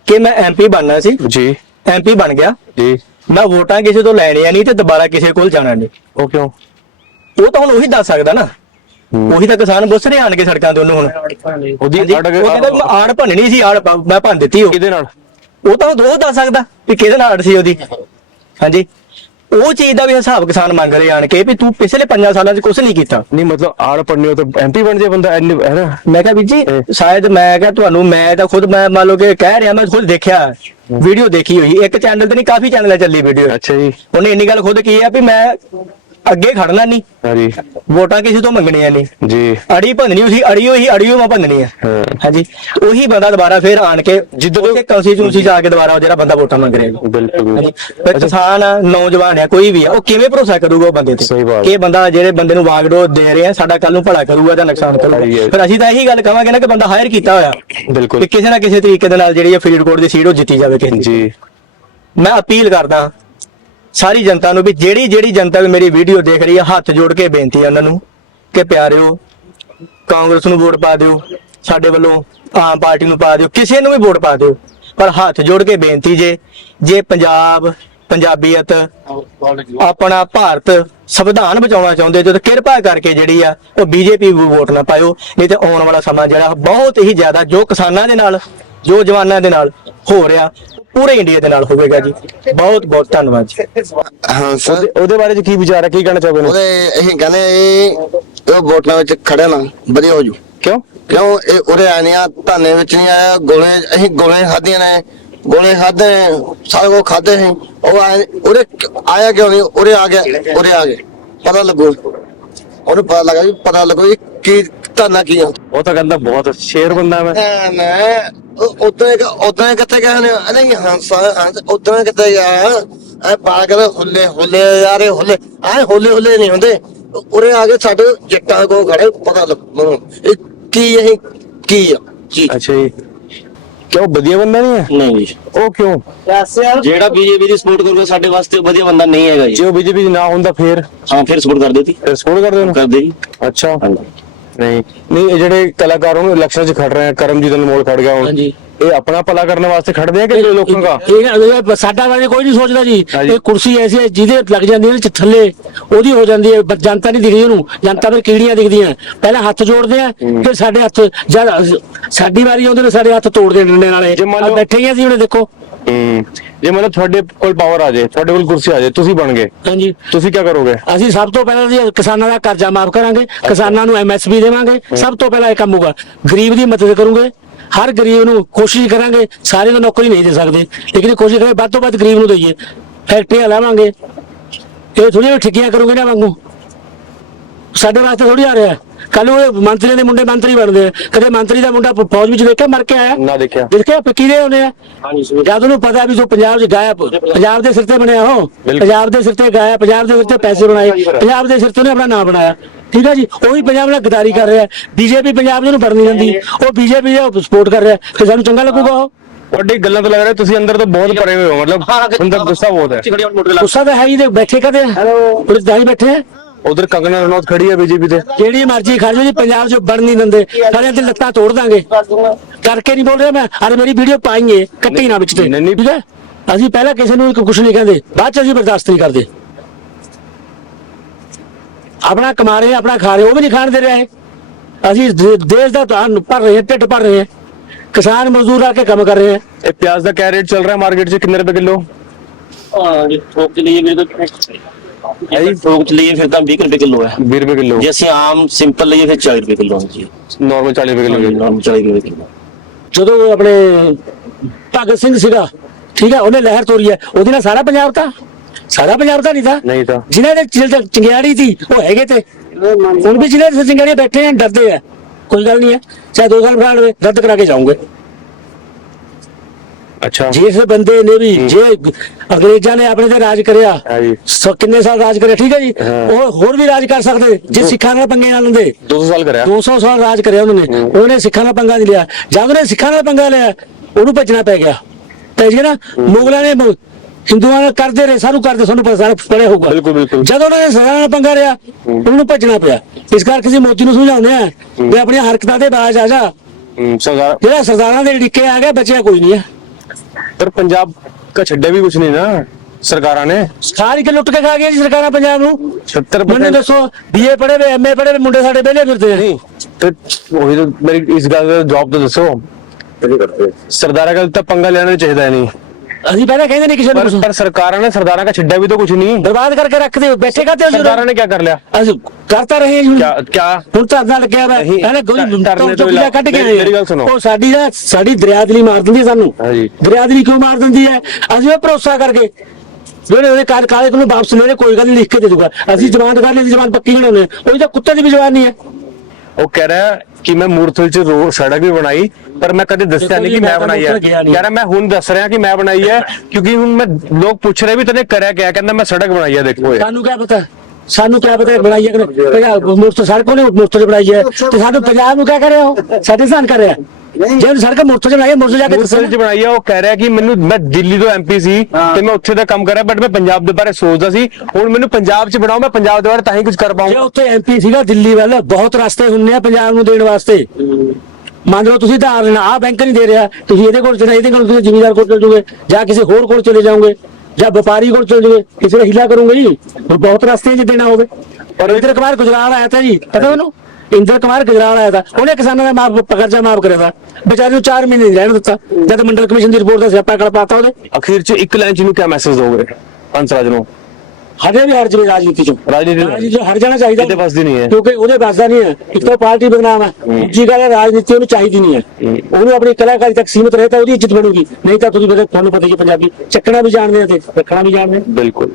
ਕਿ ਮੈਂ ਐਮਪੀ ਬਣਨਾ ਸੀ। ਜੀ। ਐਮਪੀ ਬਣ ਗਿਆ। ਜੀ। ਮੈਂ ਵੋਟਾਂ ਕਿਸੇ ਤੋਂ ਲੈਣੀਆਂ ਨਹੀਂ ਤੇ ਦੁਬਾਰਾ ਕਿਸੇ ਕੋਲ ਜਾਣਾ ਨਹੀਂ। ਉਹ ਕਿਉਂ? ਉਹ ਤਾਂ ਹੁਣ ਉਹੀ ਦੱਸ ਸਕਦਾ ਨਾ। ਉਹੀ ਤਾਂ ਕਿਸਾਨ ਪੁੱਛ ਰਹੇ ਆਣ ਕੇ ਸੜਕਾਂ ਤੇ ਉਹਨੂੰ ਹੁਣ। ਉਹਦੀ ਹਾਂਜੀ, ਅੜਗ ਉਹ ਕਹਿੰਦਾ ਮੈਂ ਆੜ ਭੰਨਣੀ ਸੀ ਆੜ ਮੈਂ ਭੰਨ ਦਿੱਤੀ ਉਹ। ਕਿਹਦੇ ਨਾਲ? ਉਹ ਤਾਂ ਉਹ ਦੱਸ ਸਕਦਾ ਵੀ ਕਿਹਦੇ ਨਾਲ ਆੜ ਸੀ ਉਹਦੀ। ਹਾਂਜੀ। ਉਹ ਚੀਜ਼ ਦਾ ਵੀ ਹਿਸਾਬ ਕਿਸਾਨ ਮੰਗ ਰਹੇ ਆਣ ਕੇ ਵੀ ਤੂੰ ਪਿਛਲੇ 5 ਸਾਲਾਂ 'ਚ ਕੁਝ ਨਹੀਂ ਕੀਤਾ। ਨਹੀਂ ਮਤਲਬ ਆੜ ਪੜਨੇ ਤਾਂ ਐਮਪੀ ਬਣ ਜੇ ਬੰਦਾ ਹੈ ਨਾ? ਮੈਂ ਕਿਹਾ ਵੀਰ ਜੀ ਸ਼ਾਇਦ ਮੈਂ ਕਿਹਾ ਤੁਹਾਨੂੰ ਮੈਂ ਤਾਂ ਖੁਦ ਮੈਂ ਮੰਨ ਲਓ ਕਿ ਕਹਿ ਰਿਹਾ ਮੈਂ ਖੁਦ ਦੇਖਿਆ। ਵੀਡੀਓ ਦੇਖੀ ਹੋਈ। ਇੱਕ ਚੈਨਲ ਤੇ ਨਹੀਂ ਕਾਫੀ ਚੈਨਲਾਂ ਚੱਲੀ ਵੀਡੀਓ। ਅੱਛਾ ਜੀ। ਉਹਨੇ ਇੰਨੀ ਗੱਲ ਖੁਦ ਕੀ ਆ ਵੀ ਮੈਂ ਅੱਗੇ ਖੜਨਾ ਨਹੀਂ ਹਾਂਜੀ। ਵੋਟਾਂ ਕਿਸੇ ਤੋਂ ਮੰਗਣੀਆਂ ਨਹੀਂ ਜੀ। ਅੜੀ ਭੰਨਣੀ ਸੀ ਅੜੀਓ ਹੀ ਅੜੀਓ ਮੈਂ ਭੰਨਣੀ ਆ। ਹਾਂ। ਹਾਂਜੀ। ਉਹੀ ਬੰਦਾ ਦੁਬਾਰਾ ਫੇਰ ਆਣ ਕੇ ਜਿੱਦੋਂ ਕਿ ਕੰਸਟੀਚੂਐਂਸੀ ਜਾ ਕੇ ਦੁਬਾਰਾ ਉਹ ਜਿਹੜਾ ਬੰਦਾ ਵੋਟਾਂ ਮੰਗ ਰਿਹਾ। ਬਿਲਕੁਲ। ਹਾਂਜੀ। ਕਿਸਾਨ ਆ, ਨੌਜਵਾਨ ਆ ਕੋਈ ਵੀ ਆ ਉਹ ਕਿਵੇਂ ਭਰੋਸਾ ਕਰੂਗਾ ਉਹ ਬੰਦੇ ਤੇ? ਸਹੀ ਬਾਤ। ਕਿ ਇਹ ਬੰਦਾ ਜਿਹੜੇ ਬੰਦੇ ਨੂੰ ਵਾਗਡੋ ਦੇ ਰਹੇ ਆ ਸਾਡਾ ਕੱਲ ਨੂੰ ਭਲਾ ਕਰੂਗਾ ਜਾਂ ਨੁਕਸਾਨ ਸਹੀ ਹੈ। ਕਰੂਗਾ ਫਿਰ ਅਸੀਂ ਤਾਂ ਇਹੀ ਗੱਲ ਕਹਾਂਗੇ ਨਾ ਕਿ ਬੰਦਾ ਹਾਇਰ ਕੀਤਾ ਹੋਇਆ। ਬਿਲਕੁਲ। ਕਿ ਕਿਸੇ ਨਾ ਕਿਸੇ ਤਰੀਕੇ ਦੇ ਨਾਲ ਜਿਹੜੀ ਇਹ ਫਰੀਦਕੋਟ ਦੀ ਸੀਟ ਉਹ ਜਿੱਤੀ ਜਾਵੇ ਕਿਸੇ ਦੀ। ਜੀ। ਮੈਂ ਅਪੀਲ ਕਰਦਾ ਸਾਰੀ ਜਨਤਾ ਨੂੰ ਵੀ ਜਿਹੜੀ ਜਿਹੜੀ ਜਨਤਾ ਵੀ ਮੇਰੀ ਵੀਡੀਓ ਦੇਖ ਰਹੀ ਹੈ ਹੱਥ ਜੋੜ ਕੇ ਬੇਨਤੀ ਹੈ ਉਹਨਾਂ ਨੂੰ ਕਿ ਪਿਆਰਿਓ, ਕਾਂਗਰਸ ਨੂੰ ਵੋਟ ਪਾ ਦਿਓ, ਸਾਡੇ ਵੱਲੋਂ ਆਮ ਪਾਰਟੀ ਨੂੰ ਪਾ ਦਿਓ, ਕਿਸੇ ਨੂੰ ਵੀ ਵੋਟ ਪਾ ਦਿਓ, ਪਰ ਹੱਥ ਜੋੜ ਕੇ ਬੇਨਤੀ ਜੇ ਜੇ ਪੰਜਾਬ, ਪੰਜਾਬੀਅਤ ਆਪਣਾ ਭਾਰਤ ਸੰਵਿਧਾਨ ਬਚਾਉਣਾ ਚਾਹੁੰਦੇ ਜੋ ਤਾਂ ਕਿਰਪਾ ਕਰਕੇ ਜਿਹੜੀ ਆ, ਉਹ ਬੀਜੇਪੀ ਨੂੰ ਵੋਟ ਨਾ ਪਾਇਓ, ਨਹੀਂ ਤੇ ਆਉਣ ਵਾਲਾ ਸਮਾਂ ਜਿਹੜਾ ਬਹੁਤ ਹੀ ਜ਼ਿਆਦਾ, ਜੋ ਕਿਸਾਨਾਂ ਦੇ ਨਾਲ ਜੋ ਜਵਾਨਾਂ ਦੇ ਨਾਲ ਹੋ ਰਿਹਾ ਪੂਰੇ ਇੰਡੀਆ ਦੇ ਨਾਲ ਹੋਵੇਗਾ ਜੀ। ਬਹੁਤ ਬਹੁਤ ਧੰਨਵਾਦ ਜੀ। ਹਾਂ ਸਰ। ਉਹਦੇ- ਬਾਰੇ ਚ ਕੀ ਵਿਚਾਰ ਹੈ ਕੀ ਕਹਿਣਾ ਚਾਹੋਗੇ ਨੇ? ਉਹਦੇ ਅਸੀਂ ਕਹਿੰਦੇ ਇਹ ਇਹ ਵੋਟਾਂ ਵਿੱਚ ਖੜਿਆ ਨਾ ਵਧੀਆ ਹੋ ਜੂ। ਕਿਉਂ? ਕਿਉਂ? ਇਹ ਉਰੇ ਆਣੀਆਂ ਧਾਨੇ ਵਿੱਚ ਨਹੀਂ ਆਇਆ ਗੋਲੇ ਅਸੀਂ ਗੋਲੇ ਖਾਧੀਆਂ ਨੇ ਗੋਲੇ ਖਾਧੇ ਸਾਰੇ ਕੋ ਖਾਧੇ ਸੀ। ਉਹ ਆਏ ਉਰੇ ਆਇਆ ਕਿਉਂ ਨਹੀਂ? ਉਰੇ ਆ ਗਿਆ ਉਰੇ ਆ ਗਏ ਪਤਾ ਲੱਗੂ। ਉਹਨੂੰ ਪਤਾ ਲੱਗਾ ਵੀ ਪਤਾ ਲੱਗੂ ਕੀ ਕਰਨਾ ਕੀ ਆ? ਉਹ ਤਾਂ ਕਹਿੰਦਾ ਬਹੁਤ ਸ਼ੇਰ ਬੰਦਾ ਮੈਂ। ਮੈਂ ਉਦਾਂ ਇੱਕ ਉਦਾਂ ਕਿੱਥੇ ਗਏ ਨੇ ਨਹੀਂ ਹੰਸਾ ਹੰਸ ਉਦਾਂ ਕਿੱਥੇ ਗਿਆ? ਐ ਪਾਗਲ ਹੁੱਲੇ ਹੁੱਲੇ ਯਾਰੇ ਹੁੱਲੇ ਐ ਹੁੱਲੇ ਹੁੱਲੇ ਨਹੀਂ ਹੁੰਦੇ। ਉਰੇ ਆ ਕੇ ਸਾਡੇ ਜੱਟਾਂ ਕੋ ਖੜੇ ਪਤਾ ਲੱਗੂ ਇਹ ਕੀ ਇਹ? ਕੀ ਆ? ਜੀ ਅੱਛਾ ਜੀ। ਕਿਉਂ ਵਧੀਆ ਬੰਦਾ ਨਹੀਂ ਹੈ? ਨਹੀਂ ਜੀ। ਉਹ ਕਿਉਂ? ਜਿਹੜਾ ਬੀਜੇਪੀ ਦੀ ਸਪੋਰਟ ਕਰੂਗਾ ਸਾਡੇ ਵਾਸਤੇ ਵਧੀਆ ਬੰਦਾ ਨਹੀਂ ਹੈਗਾ ਜੀ। ਜੇ ਉਹ ਬੀਜੇਪੀ ਨਾ ਹੁੰਦਾ ਫੇਰ? ਹਾਂ ਫਿਰ ਸਪੋਰਟ ਕਰ ਦੇਤੀ ਸਪੋਰਟ ਕਰਦੇ ਹੋ ਕਰਦੇ ਜੀ। ਅੱਛਾ। ਹਾਂਜੀ। ਨਹੀਂ ਨਹੀਂ, ਇਹ ਜਿਹੜੇ ਕਲਾਕਾਰ ਹੁਣ ਇਲੈਕਸ਼ਨ 'ਚ ਖੜ ਰਹੇ ਆ, ਕਰਮਜੀਤ ਅਨਮੋਲ ਖੜ ਗਿਆ ਹੁਣ ਹਾਂਜੀ। ਇਹ ਆਪਣਾ ਭਲਾ ਕਰਨ ਵਾਸਤੇ ਖੜਦੇ ਆ ਕਿ ਲੋਕਾਂ ਦਾ? ਇਹ ਸਾਡਾ ਬਾਰੇ ਕੋਈ ਨਹੀਂ ਸੋਚਦਾ ਜੀ। ਇਹ ਕੁਰਸੀ ਐਸੀ ਹੈ ਜਿਹਦੇ ਲੱਗ ਜਾਂਦੀ ਹੈ ਨਾ ਥੱਲੇ। ਉਹਦੀ ਹੋ ਜਾਂਦੀ ਹੈ ਜਨਤਾ ਨਹੀਂ ਦਿਖਦੀ ਉਹਨੂੰ। ਜਨਤਾ ਫਿਰ ਕੀੜੀਆਂ ਦਿਖਦੀਆਂ। ਪਹਿਲਾਂ ਹੱਥ ਜੋੜਦੇ ਆ ਫਿਰ ਸਾਡੇ ਹੱਥ ਜਦ ਸਾਡੀ ਵਾਰੀ ਆਉਂਦੇ ਨੇ ਸਾਡੇ ਹੱਥ ਤੋੜਦੇ ਡੰਡੇ ਨਾਲੇ। ਜੇ ਬੈਠੇ ਹੀ ਆ ਅਸੀਂ ਹੁਣੇ ਦੇਖੋ। ਜੇ ਮਤਲਬ ਤੁਹਾਡੇ ਕੋਲ ਪਾਵਰ ਆ ਜਾਏ ਤੁਹਾਡੇ ਕੋਲ ਕੁਰਸੀ ਆ ਜਾਏ ਤੁਸੀਂ ਬਣ ਗਏ। ਹਾਂਜੀ। ਤੁਸੀਂ ਕੀ ਕਰੋਗੇ? ਅਸੀਂ ਸਭ ਤੋਂ ਪਹਿਲਾਂ ਜੀ ਕਿਸਾਨਾਂ ਦਾ ਕਰਜ਼ਾ ਮਾਫ ਕਰਾਂਗੇ। ਕਿਸਾਨਾਂ ਨੂੰ ਐਮਐਸਪੀ ਦੇਵਾਂਗੇ। ਸਭ ਤੋਂ ਪਹਿਲਾਂ ਇਹ ਕੰਮ ਹੋਊਗਾ। ਗਰੀਬ ਦੀ ਮਦਦ ਕਰੂੰਗੇ। ਹਰ ਗਰੀਬ ਨੂੰ ਕੋਸ਼ਿਸ਼ ਕਰਾਂਗੇ ਸਾਰੇ ਨੂੰ ਨੌਕਰੀ ਨਹੀਂ ਦੇ ਸਕਦੇ। ਲੇਕਿਨ ਕੋਸ਼ਿਸ਼ ਕਰਾਂਗੇ ਵੱਧ ਤੋਂ ਵੱਧ ਗਰੀਬ ਨੂੰ ਦਈਏ। ਫੈਕਟਰੀਆਂ ਲਾਵਾਂਗੇ। ਇਹ ਥੋੜ੍ਹੀਆਂ ਠਿੱਕੀਆਂ ਕਰੋਗੇ ਨਾ ਵਾਂਗੂ? ਸਾਡੇ ਵਾਸਤੇ ਥੋੜੀ ਆ ਰਿਹਾ। ਕੱਲ ਉਹ ਮੰਤਰੀਆਂ ਦੇ ਮੁੰਡੇ ਮੰਤਰੀ ਬਣਦੇ ਆ। ਕਦੇ ਮੰਤਰੀ ਦਾ ਮੁੰਡਾ ਫੌਜ ਵਿੱਚ ਦੇਖਿਆ ਮਰ ਕੇ ਆਇਆ? ਨਾ ਦੇਖਿਆ। ਦੇਖਿਆ ਕਿਹਦੇ ਹੋਣੇ ਆ? ਜਦ ਉਹਨੂੰ ਪਤਾ ਵੀ ਜੋ ਪੰਜਾਬ 'ਚ ਗਾਇਆ ਪੰਜਾਬ ਦੇ ਸਿਰ ਤੇ ਬਣਿਆ ਉਹ। ਪੰਜਾਬ ਦੇ ਸਿਰ ਤੇ ਗਾਇਆ ਪੰਜਾਬ ਦੇ ਸਿਰ ਤੇ ਪੈਸੇ ਬਣਾਏ ਪੰਜਾਬ ਦੇ ਸਿਰ ਤੇ ਉਹਨੇ ਆਪਣਾ ਨਾਮ ਬਣਾਇਆ। ਠੀਕ ਹੈ ਜੀ? ਉਹੀ ਪੰਜਾਬ ਨਾਲ ਗਦਾਰੀ ਕਰ ਰਿਹਾ ਬੀਜੇਪੀ ਪੰਜਾਬ ਦੇ ਨੂੰ ਵੜ ਨਹੀਂ ਦਿੰਦੀ। ਉਹ ਬੀਜੇਪੀ ਦੇ ਸਪੋਰਟ ਕਰ ਰਿਹਾ ਫਿਰ ਸਾਨੂੰ ਚੰਗਾ ਲੱਗੂਗਾ ਉਹ? ਤੁਹਾਡੀ ਗੱਲਾਂ ਤੋਂ ਲੱਗ ਰਿਹਾ ਤੁਸੀਂ ਅੰਦਰ ਤੋਂ ਬਹੁਤ ਪਰੇ ਹੋਏ ਹੋ। ਮਤਲਬ ਅੰਦਰ ਗੁੱਸਾ ਬਹੁਤ ਹੈ। ਗੁੱਸਾ ਤਾਂ ਹੈ ਹੀ ਤੇ ਬੈਠੇ ਕਦੇ ਹੈਲੋ। ਦਾਈ ਬੈਠੇ ਆ। ਉਧਰ ਕੰਗਨਾ ਰਣੌਤ ਖੜੀ ਹੈ ਬੀਜੇਪੀ ਤੇ। ਜਿਹੜੀ ਮਰਜ਼ੀ ਖੜ ਜਾਓ ਜੀ ਪੰਜਾਬ 'ਚ ਵੜ ਨਹੀਂ ਦਿੰਦੇ। ਸਾਰਿਆਂ ਦੇ ਲੱਤਾਂ ਤੋੜ ਦਾਂਗੇ। ਕਰਕੇ ਨਹੀਂ ਬੋਲ ਰਿਹਾ ਮੈਂ। ਅਰੇ ਮੇਰੀ ਵੀਡੀਓ ਪਾਈਏ ਕੱਟੀ ਨਾ ਵਿੱਚ ਤੇ। ਨਹੀਂ, ਨਹੀਂ। ਠੀਕ ਹੈ? ਅਸੀਂ ਪਹਿਲਾਂ ਕਿਸੇ ਨੂੰ ਕੁਝ ਨਹੀਂ ਕਹਿੰਦੇ। ਬਾਅਦ ਚ ਅਸੀਂ ਬਰਦਾਸ਼ਤ ਨਹੀਂ ਕਰਦੇ। ਆਪਣਾ ਕਮਾ ਰਹੇ ਆਪਣਾ ਖਾ ਰਹੇ ਉਹ ਵੀ ਨਹੀਂ ਖਾਣ ਦੇ ਰਿਹਾ ਹੈ ਅਸੀਂ ਦੇ- ਦੇਸ਼ ਦਾ ਧਨ ਭਰ ਰਹੇ ਹਾਂ ਢਿੱਡ ਭਰ ਰਹੇ ਹਾਂ ਕਿਸਾਨ ਮਜ਼ਦੂਰ ਆ ਕੇ ਕੰਮ ਕਰ ਰਹੇ ਹੈ ਇਹ ਪਿਆਜ਼ ਦਾ ਕਿਆ ਰੇਟ ਚੱਲ ਰਿਹਾ ਮਾਰਕੀਟ 'ਚ? ਕਿੰਨੇ ਰੁਪਏ ਕਿਲੋ? ਹਾਂ ਜੀ ਥੋਕ ਲਈਏ ਫਿਰ ਤਾਂ ਜੀ ਥੋਕ ਚ ਲਈਏ ਫਿਰ ਤਾਂ 20 ਰੁਪਏ ਕਿਲੋ ਹੈ। 20 ਰੁਪਏ ਕਿਲੋ। ਜੇ ਅਸੀਂ ਆਮ ਸਿੰਪਲ ਲਈਏ ਫਿਰ 40 ਰੁਪਏ ਕਿਲੋ ਜੀ। ਨਾਰਮਲ 40 ਰੁਪਏ ਕਿਲੋ। ਨਾਮ 40 ਰੁਪਏ ਕਿਲੋ। ਜਦੋਂ ਆਪਣੇ ਭਗਤ ਸਿੰਘ ਸੀਗਾ ਠੀਕ ਹੈ ਉਹਨੇ ਲਹਿਰ ਤੋਰੀ ਹੈ। ਉਹਦੇ ਨਾਲ ਸਾਰਾ ਪੰਜਾਬ ਤਾਂ? ਸਾਰਾ ਪੰਜਾਬ ਤਾਂ ਨਹੀਂ ਤਾਂ? ਨਹੀਂ ਤਾਂ। ਜਿਨ੍ਹਾਂ ਦੇ ਚਿਲ ਤੇ ਚੰਗਿਆੜੀ ਸੀ ਉਹ ਹੈਗੇ ਤੇ। ਹੁਣ ਵੀ ਜਿਨ੍ਹਾਂ ਦੇ ਚੰਗਿਆੜੀ ਬੈਠੇ ਆ ਡਰਦੇ ਆ। ਕੋਈ ਗੱਲ ਨਹੀਂ ਹੈ ਚਾਹੇ ਦੋ ਸਾਲ ਫਰਾੜ ਰੱਦ ਕਰਾ ਕੇ ਜਾਉਂਗੇ ਅੱਛਾ। ਜਿਸ ਬੰਦੇ ਨੇ ਵੀ ਜੇ ਅੰਗਰੇਜ਼ਾਂ ਨੇ ਆਪਣੇ ਤੇ ਰਾਜ ਕਰਿਆ ਹਾਂ ਜੀ। ਸੋ ਕਿੰਨੇ ਸਾਲ ਰਾਜ ਕਰਿਆ ਠੀਕ ਹੈ ਜੀ? ਹਾਂ। ਉਹ ਹੋਰ ਵੀ ਰਾਜ ਕਰ ਸਕਦੇ ਜੇ ਸਿੱਖਾਂ ਨਾਲ ਪੰਗੇ ਨਾਲ ਲੈਂਦੇ। 200 ਸਾਲ ਕਰਿਆ। 200 ਸਾਲ ਰਾਜ ਕਰਿਆ ਉਹਨਾਂ। ਨੇ ਉਹਨੇ ਸਿੱਖਾਂ ਨਾਲ ਪੰਗਾ ਨਹੀਂ ਲਿਆ। ਜਦ ਉਹਨੇ ਸਿੱਖਾਂ ਨਾਲ ਪੰਗਾ ਲਿਆ ਉਹਨੂੰ ਭੱਜਣਾ ਪੈ ਗਿਆ। ਪੈ ਗਿਆ ਨਾ ਮੁਗਲਾਂ ਨੇ ਮੁ- ਹਿੰਦੂਆਂ ਨਾਲ ਕਰਦੇ ਰਹੇ ਸਾਨੂੰ ਕਰਦੇ ਸਾਨੂੰ ਪਤਾ ਸਾਰਾ ਪੜਿਆ ਹੋਊਗਾ। ਬਿਲਕੁਲ, ਬਿਲਕੁਲ। ਜਦ ਉਹਨਾਂ ਨੇ ਸਰਦਾਰਾਂ ਨਾਲ ਪੰਗਾ ਲਿਆ ਉਹਨੂੰ ਭੱਜਣਾ ਪਿਆ। ਇਸ ਕਰਕੇ ਅਸੀਂ ਮੋਦੀ ਨੂੰ ਸਮਝਾਉਂਦੇ ਆ ਵੀ ਆਪਣੀਆਂ ਹਰਕਤਾਂ ਤੇ ਬਾਜ਼ ਆ ਜਾ। ਸਰਦਾਰ ਜਿਹੜਾ ਸਰਦਾਰਾਂ ਦੇ ਡਿੱਕੇ ਆ ਗਏ ਬਚਿਆ ਕੋਈ ਨਹੀਂ ਹੈ ਪਰ ਪੰਜਾਬ ਕਾ ਛੱਡਿਆ ਵੀ ਕੁਝ ਨਹੀਂ ਨਾ ਸਰਕਾਰਾਂ ਨੇ। ਸਾਰੀ ਕੇ ਲੁੱਟ ਕੇ ਖਾ ਗਏ ਜੀ ਸਰਕਾਰਾਂ ਪੰਜਾਬ ਨੂੰ। 70% ਮੈਨੂੰ ਦੱਸੋ ਬੀਏ ਪੜ੍ਹੇ ਵੇ ਐਮਏ ਪੜ੍ਹੇ ਵੇ ਮੁੰਡੇ ਸਾਡੇ ਵਿਹਲੇ ਫਿਰਦੇ ਆ ਨਹੀਂ ਤੇ ਉਹੀ ਤਾਂ ਮੇਰੀ ਇਸ ਗੱਲ ਦਾ ਜਵਾਬ ਤਾਂ ਦੱਸੋ। ਸਰਦਾਰਾਂ ਦਾ ਤਾਂ ਪੰਗਾ ਲੈਣਾ ਚਾਹੀਦਾ ਨਹੀਂ। ਅਸੀਂ ਪਹਿਲਾਂ ਕਹਿੰਦੇ ਨਹੀਂ ਕਿਸੇ ਨੂੰ ਪਰ ਕੁਛ। ਪਰ ਸਰਕਾਰਾਂ ਨੇ ਸਰਦਾਰਾਂ ਦਾ ਛੱਡਿਆ ਵੀ ਤਾਂ ਕੁਝ ਨਹੀਂ। ਬਰਬਾਦ ਕਰਕੇ ਰੱਖਦੇ ਹੋ ਬੈਠੇ ਕਾਤੇ ਹੋ ਜੀ ਸਰਦਾਰਾਂ ਨੇ ਕੀ ਕਰ ਲਿਆ? ਅਸੀਂ ਕਰਤਾ ਰਹੇ ਜੀ ਕਿਆ ਕਿਆ? ਹੁਣ ਧਰਨਾ ਲੱਗਿਆ ਵਾ। ਨਹੀਂ, ਇਹਨੇ ਕੋਈ ਧਰਨੇ ਤੋਂ ਤੋਂ ਇਲਾਵਾ- ਕੱਢ ਕੇ ਆਏ ਮੇਰੀ- ਮੇਰੀ ਗੱਲ ਸੁਣੋ। ਉਹ ਸਾਡੀ ਦਾ ਸਾਡੀ ਦਰਿਆਦਲੀ ਮਾਰ ਦਿੰਦੀ ਹੈ ਸਾਨੂੰ। ਹਾਂਜੀ। ਦਰਿਆਦਲੀ ਕਿਉਂ ਮਾਰ ਦਿੰਦੀ ਹੈ? ਅਸੀਂ ਉਹ ਭਰੋਸਾ ਕਰਕੇ। ਜਿਹੜੇ ਉਹਦੇ ਕਾਲ ਕਾਲੇ ਕੋਲ ਵਾਪਸ ਲੈਣੇ ਕੋਈ ਗੱਲ ਨਹੀਂ ਲਿਖ ਕੇ ਦੇ ਦੂਗਾ। ਅਸੀਂ ਜ਼ਮਾਨਤ ਕਰ ਲਈ ਜ਼ਮਾਨਤ ਪੱਕੀ ਬਣਾਉਣੇ ਉਹਦੀ ਤਾਂ ਕੁੱਤੇ ਦੀ ਵੀ ਜ਼ਬਾਨ ਨਹੀਂ ਹੈ। ਉਹ ਕਹਿ ਰਿਹਾ ਕਿ ਮੈਂ ਮੂਰਥਲ ਚ ਰੋਡ ਸੜਕ ਵੀ ਬਣਾਈ ਪਰ ਮੈਂ ਕਦੇ ਦੱਸਿਆ ਨਹੀਂ ਕਿ ਮੈਂ ਬਣਾਈ ਹੈ। ਮੂਰਥਲ ਗਿਆ ਨਹੀਂ। ਕਹਿ ਰਿਹਾ ਮੈਂ ਹੁਣ ਦੱਸ ਰਿਹਾ ਕਿ ਮੈਂ ਬਣਾਈ ਹੈ ਕਿਉਂਕਿ ਹੁਣ ਮੈਂ ਲੋਕ ਪੁੱਛ ਰਹੇ ਵੀ ਤੈਨੇ ਕਰਿਆ ਕਿਆ ਕਹਿੰਦਾ ਮੈਂ ਸੜਕ ਬਣਾਈ ਹੈ ਦੇਖੋ ਇਹ। ਸਾਨੂੰ ਕੀ ਪਤਾ? ਸਾਨੂੰ ਕੀ ਪਤਾ ਬਣਾਈ ਹੈ ਕਿ ਮੁਫਤ ਸੜਕ ਨੇ ਮੁਫਤ ਬਣਾਈ ਹੈ। ਤੇ ਸਾਨੂੰ ਪੰਜਾਬ ਨੂੰ ਕੀ ਕਰਿਆ ਸਾਡੇ ਸਾਨ ਕਰਿਆ। ਜੇ ਸੜਕ ਮੁਫਤ ਚ ਬਣਾਈ ਮੁਫਤ ਜਾ ਕੇ ਦੱਸੋ ਮੂਰਥਲ ਚ ਬਣਾਈ ਉਹ ਕਹਿ ਰਿਹਾ ਕਿ ਮੈਨੂੰ ਮੈਂ ਦਿੱਲੀ ਤੋਂ ਐਮਪੀ ਸੀ ਤੇ ਮੈਂ ਉੱਥੇ ਦਾ ਕੰਮ ਕਰਿਆ ਬਟ ਮੈਂ ਪੰਜਾਬ ਦੇ ਬਾਰੇ ਸੋਚਦਾ ਸੀ। ਹੁਣ ਮੈਨੂੰ ਪੰਜਾਬ ਚ ਬਣਾਓ ਮੈਂ ਪੰਜਾਬ ਦੇ ਬਾਰੇ ਤਾਂ ਹੀ ਕੁਝ ਕਰ ਜੇ ਪਾਉਂਗਾ ਉੱਥੇ ਐਮਪੀ ਸੀਗਾ ਦਿੱਲੀ ਵੱਲ ਬਹੁਤ ਰਸਤੇ ਹੁੰਨੇ ਆ ਪੰਜਾਬ ਨੂੰ ਦੇਣ ਵਾਸਤੇ। ਮੰਨ ਲਓ ਤੁਸੀਂ ਧਾਰ ਲੈਣਾ ਆ ਬੈਂਕ ਨਹੀਂ ਦੇ ਰਿਹਾ ਤੁਸੀਂ ਇਹਦੇ ਕੋਲ ਚਲੇ ਇਹਦੇ ਕੋਲ ਤੁਸੀਂ ਜ਼ਿਮੀਦਾਰ ਕੋਲ ਚਲੇ ਜਾਓਗੇ ਜਾਂ ਕਿਸੇ ਹੋਰ ਕੋਲ ਚਲੇ ਜਾਓਗੇ ਜਾਂ ਵਪਾਰੀ ਕੋਲ ਚਲੇ ਜਾਓਗੇ ਕਿਸੇ ਦਾ ਹਿੱਲਾ ਕਰੋਗੇ ਜੀ। ਹੁਣ ਬਹੁਤ ਰਸਤੇ ਜੇ ਦੇਣਾ ਹੋਵੇ। ਪਰ ਇੰਦਰ ਕੁਮਾਰ ਗੁਜਰਾਲ ਆਇਆ ਤਾਂ ਜੀ ਪਤਾ ਤੁਹਾਨੂੰ? ਇੰਦਰ ਕੁਮਾਰ ਗੁਜਰਾਲ ਆਇਆ ਤਾਂ। ਉਹਨੇ ਕਿਸਾਨਾਂ ਦਾ ਮਾਫ ਕਰਜ਼ਾ ਮਾਫ ਕਰਿਆ ਤਾਂ। ਵਿਚਾਰੇ ਨੂੰ 4 ਮਹੀਨੇ ਨਹੀਂ ਰਹਿਣ ਦਿੱਤਾ। ਜਦ ਮੰਡਲ ਕਮਿਸ਼ਨ ਦੀ ਰਿਪੋਰਟ ਦਾ ਸਿਆਪਾ ਕਲ ਪਾਤਾ ਉਹਦੇ। ਅਖੀਰ ਚ ਇੱਕ ਲਾਈਨ ਚ ਨੂੰ ਕੀ ਮੈਸੇਜ ਦੋਗੇ? ਹੰਸਰਾਜ ਨੂੰ? ਹਜੇ ਵੀ ਹਰ ਜਵੇ ਰਾਜਨੀਤੀ ਚੋਂ। ਰਾਜਨੀਤੀ ਚ- ਹਰ ਜਾਣਾ ਚਾਹੀਦਾ। ਇਹਦੇ ਵੱਸ ਦੀ ਨਹੀਂ ਹੈ। ਕਿਉਂਕਿ ਉਹਦੇ ਵੱਸਦਾ ਨਹੀਂ ਹੈ। ਇੱਕ ਤਾਂ ਪਾਰਟੀ ਬਦਨਾਮ ਹੈ। ਦੂਜੀ ਗੱਲ ਹੈ ਰਾਜਨੀਤੀ ਉਹਨੂੰ ਚਾਹੀਦੀ ਨਹੀਂ ਹੈ। ਉਹਨੂੰ ਆਪਣੀ ਕਲਾਕਾਰੀ ਤੱਕ ਸੀਮਿਤ ਰਹੇ ਤਾਂ ਉਹਦੀ ਇੱਜ਼ਤ ਬਣੂਗੀ। ਨਹੀਂ ਤਾਂ ਤੁਸੀਂ ਤੁਹਾਨੂੰ ਪਤਾ ਹੀ ਪੰਜਾਬੀ ਚੱਕਣਾ ਵੀ ਜਾਣਦੇ ਆ ਤੇ ਰੱਖਣਾ ਵੀ ਜਾਣਦੇ ਬਿਲਕੁਲ।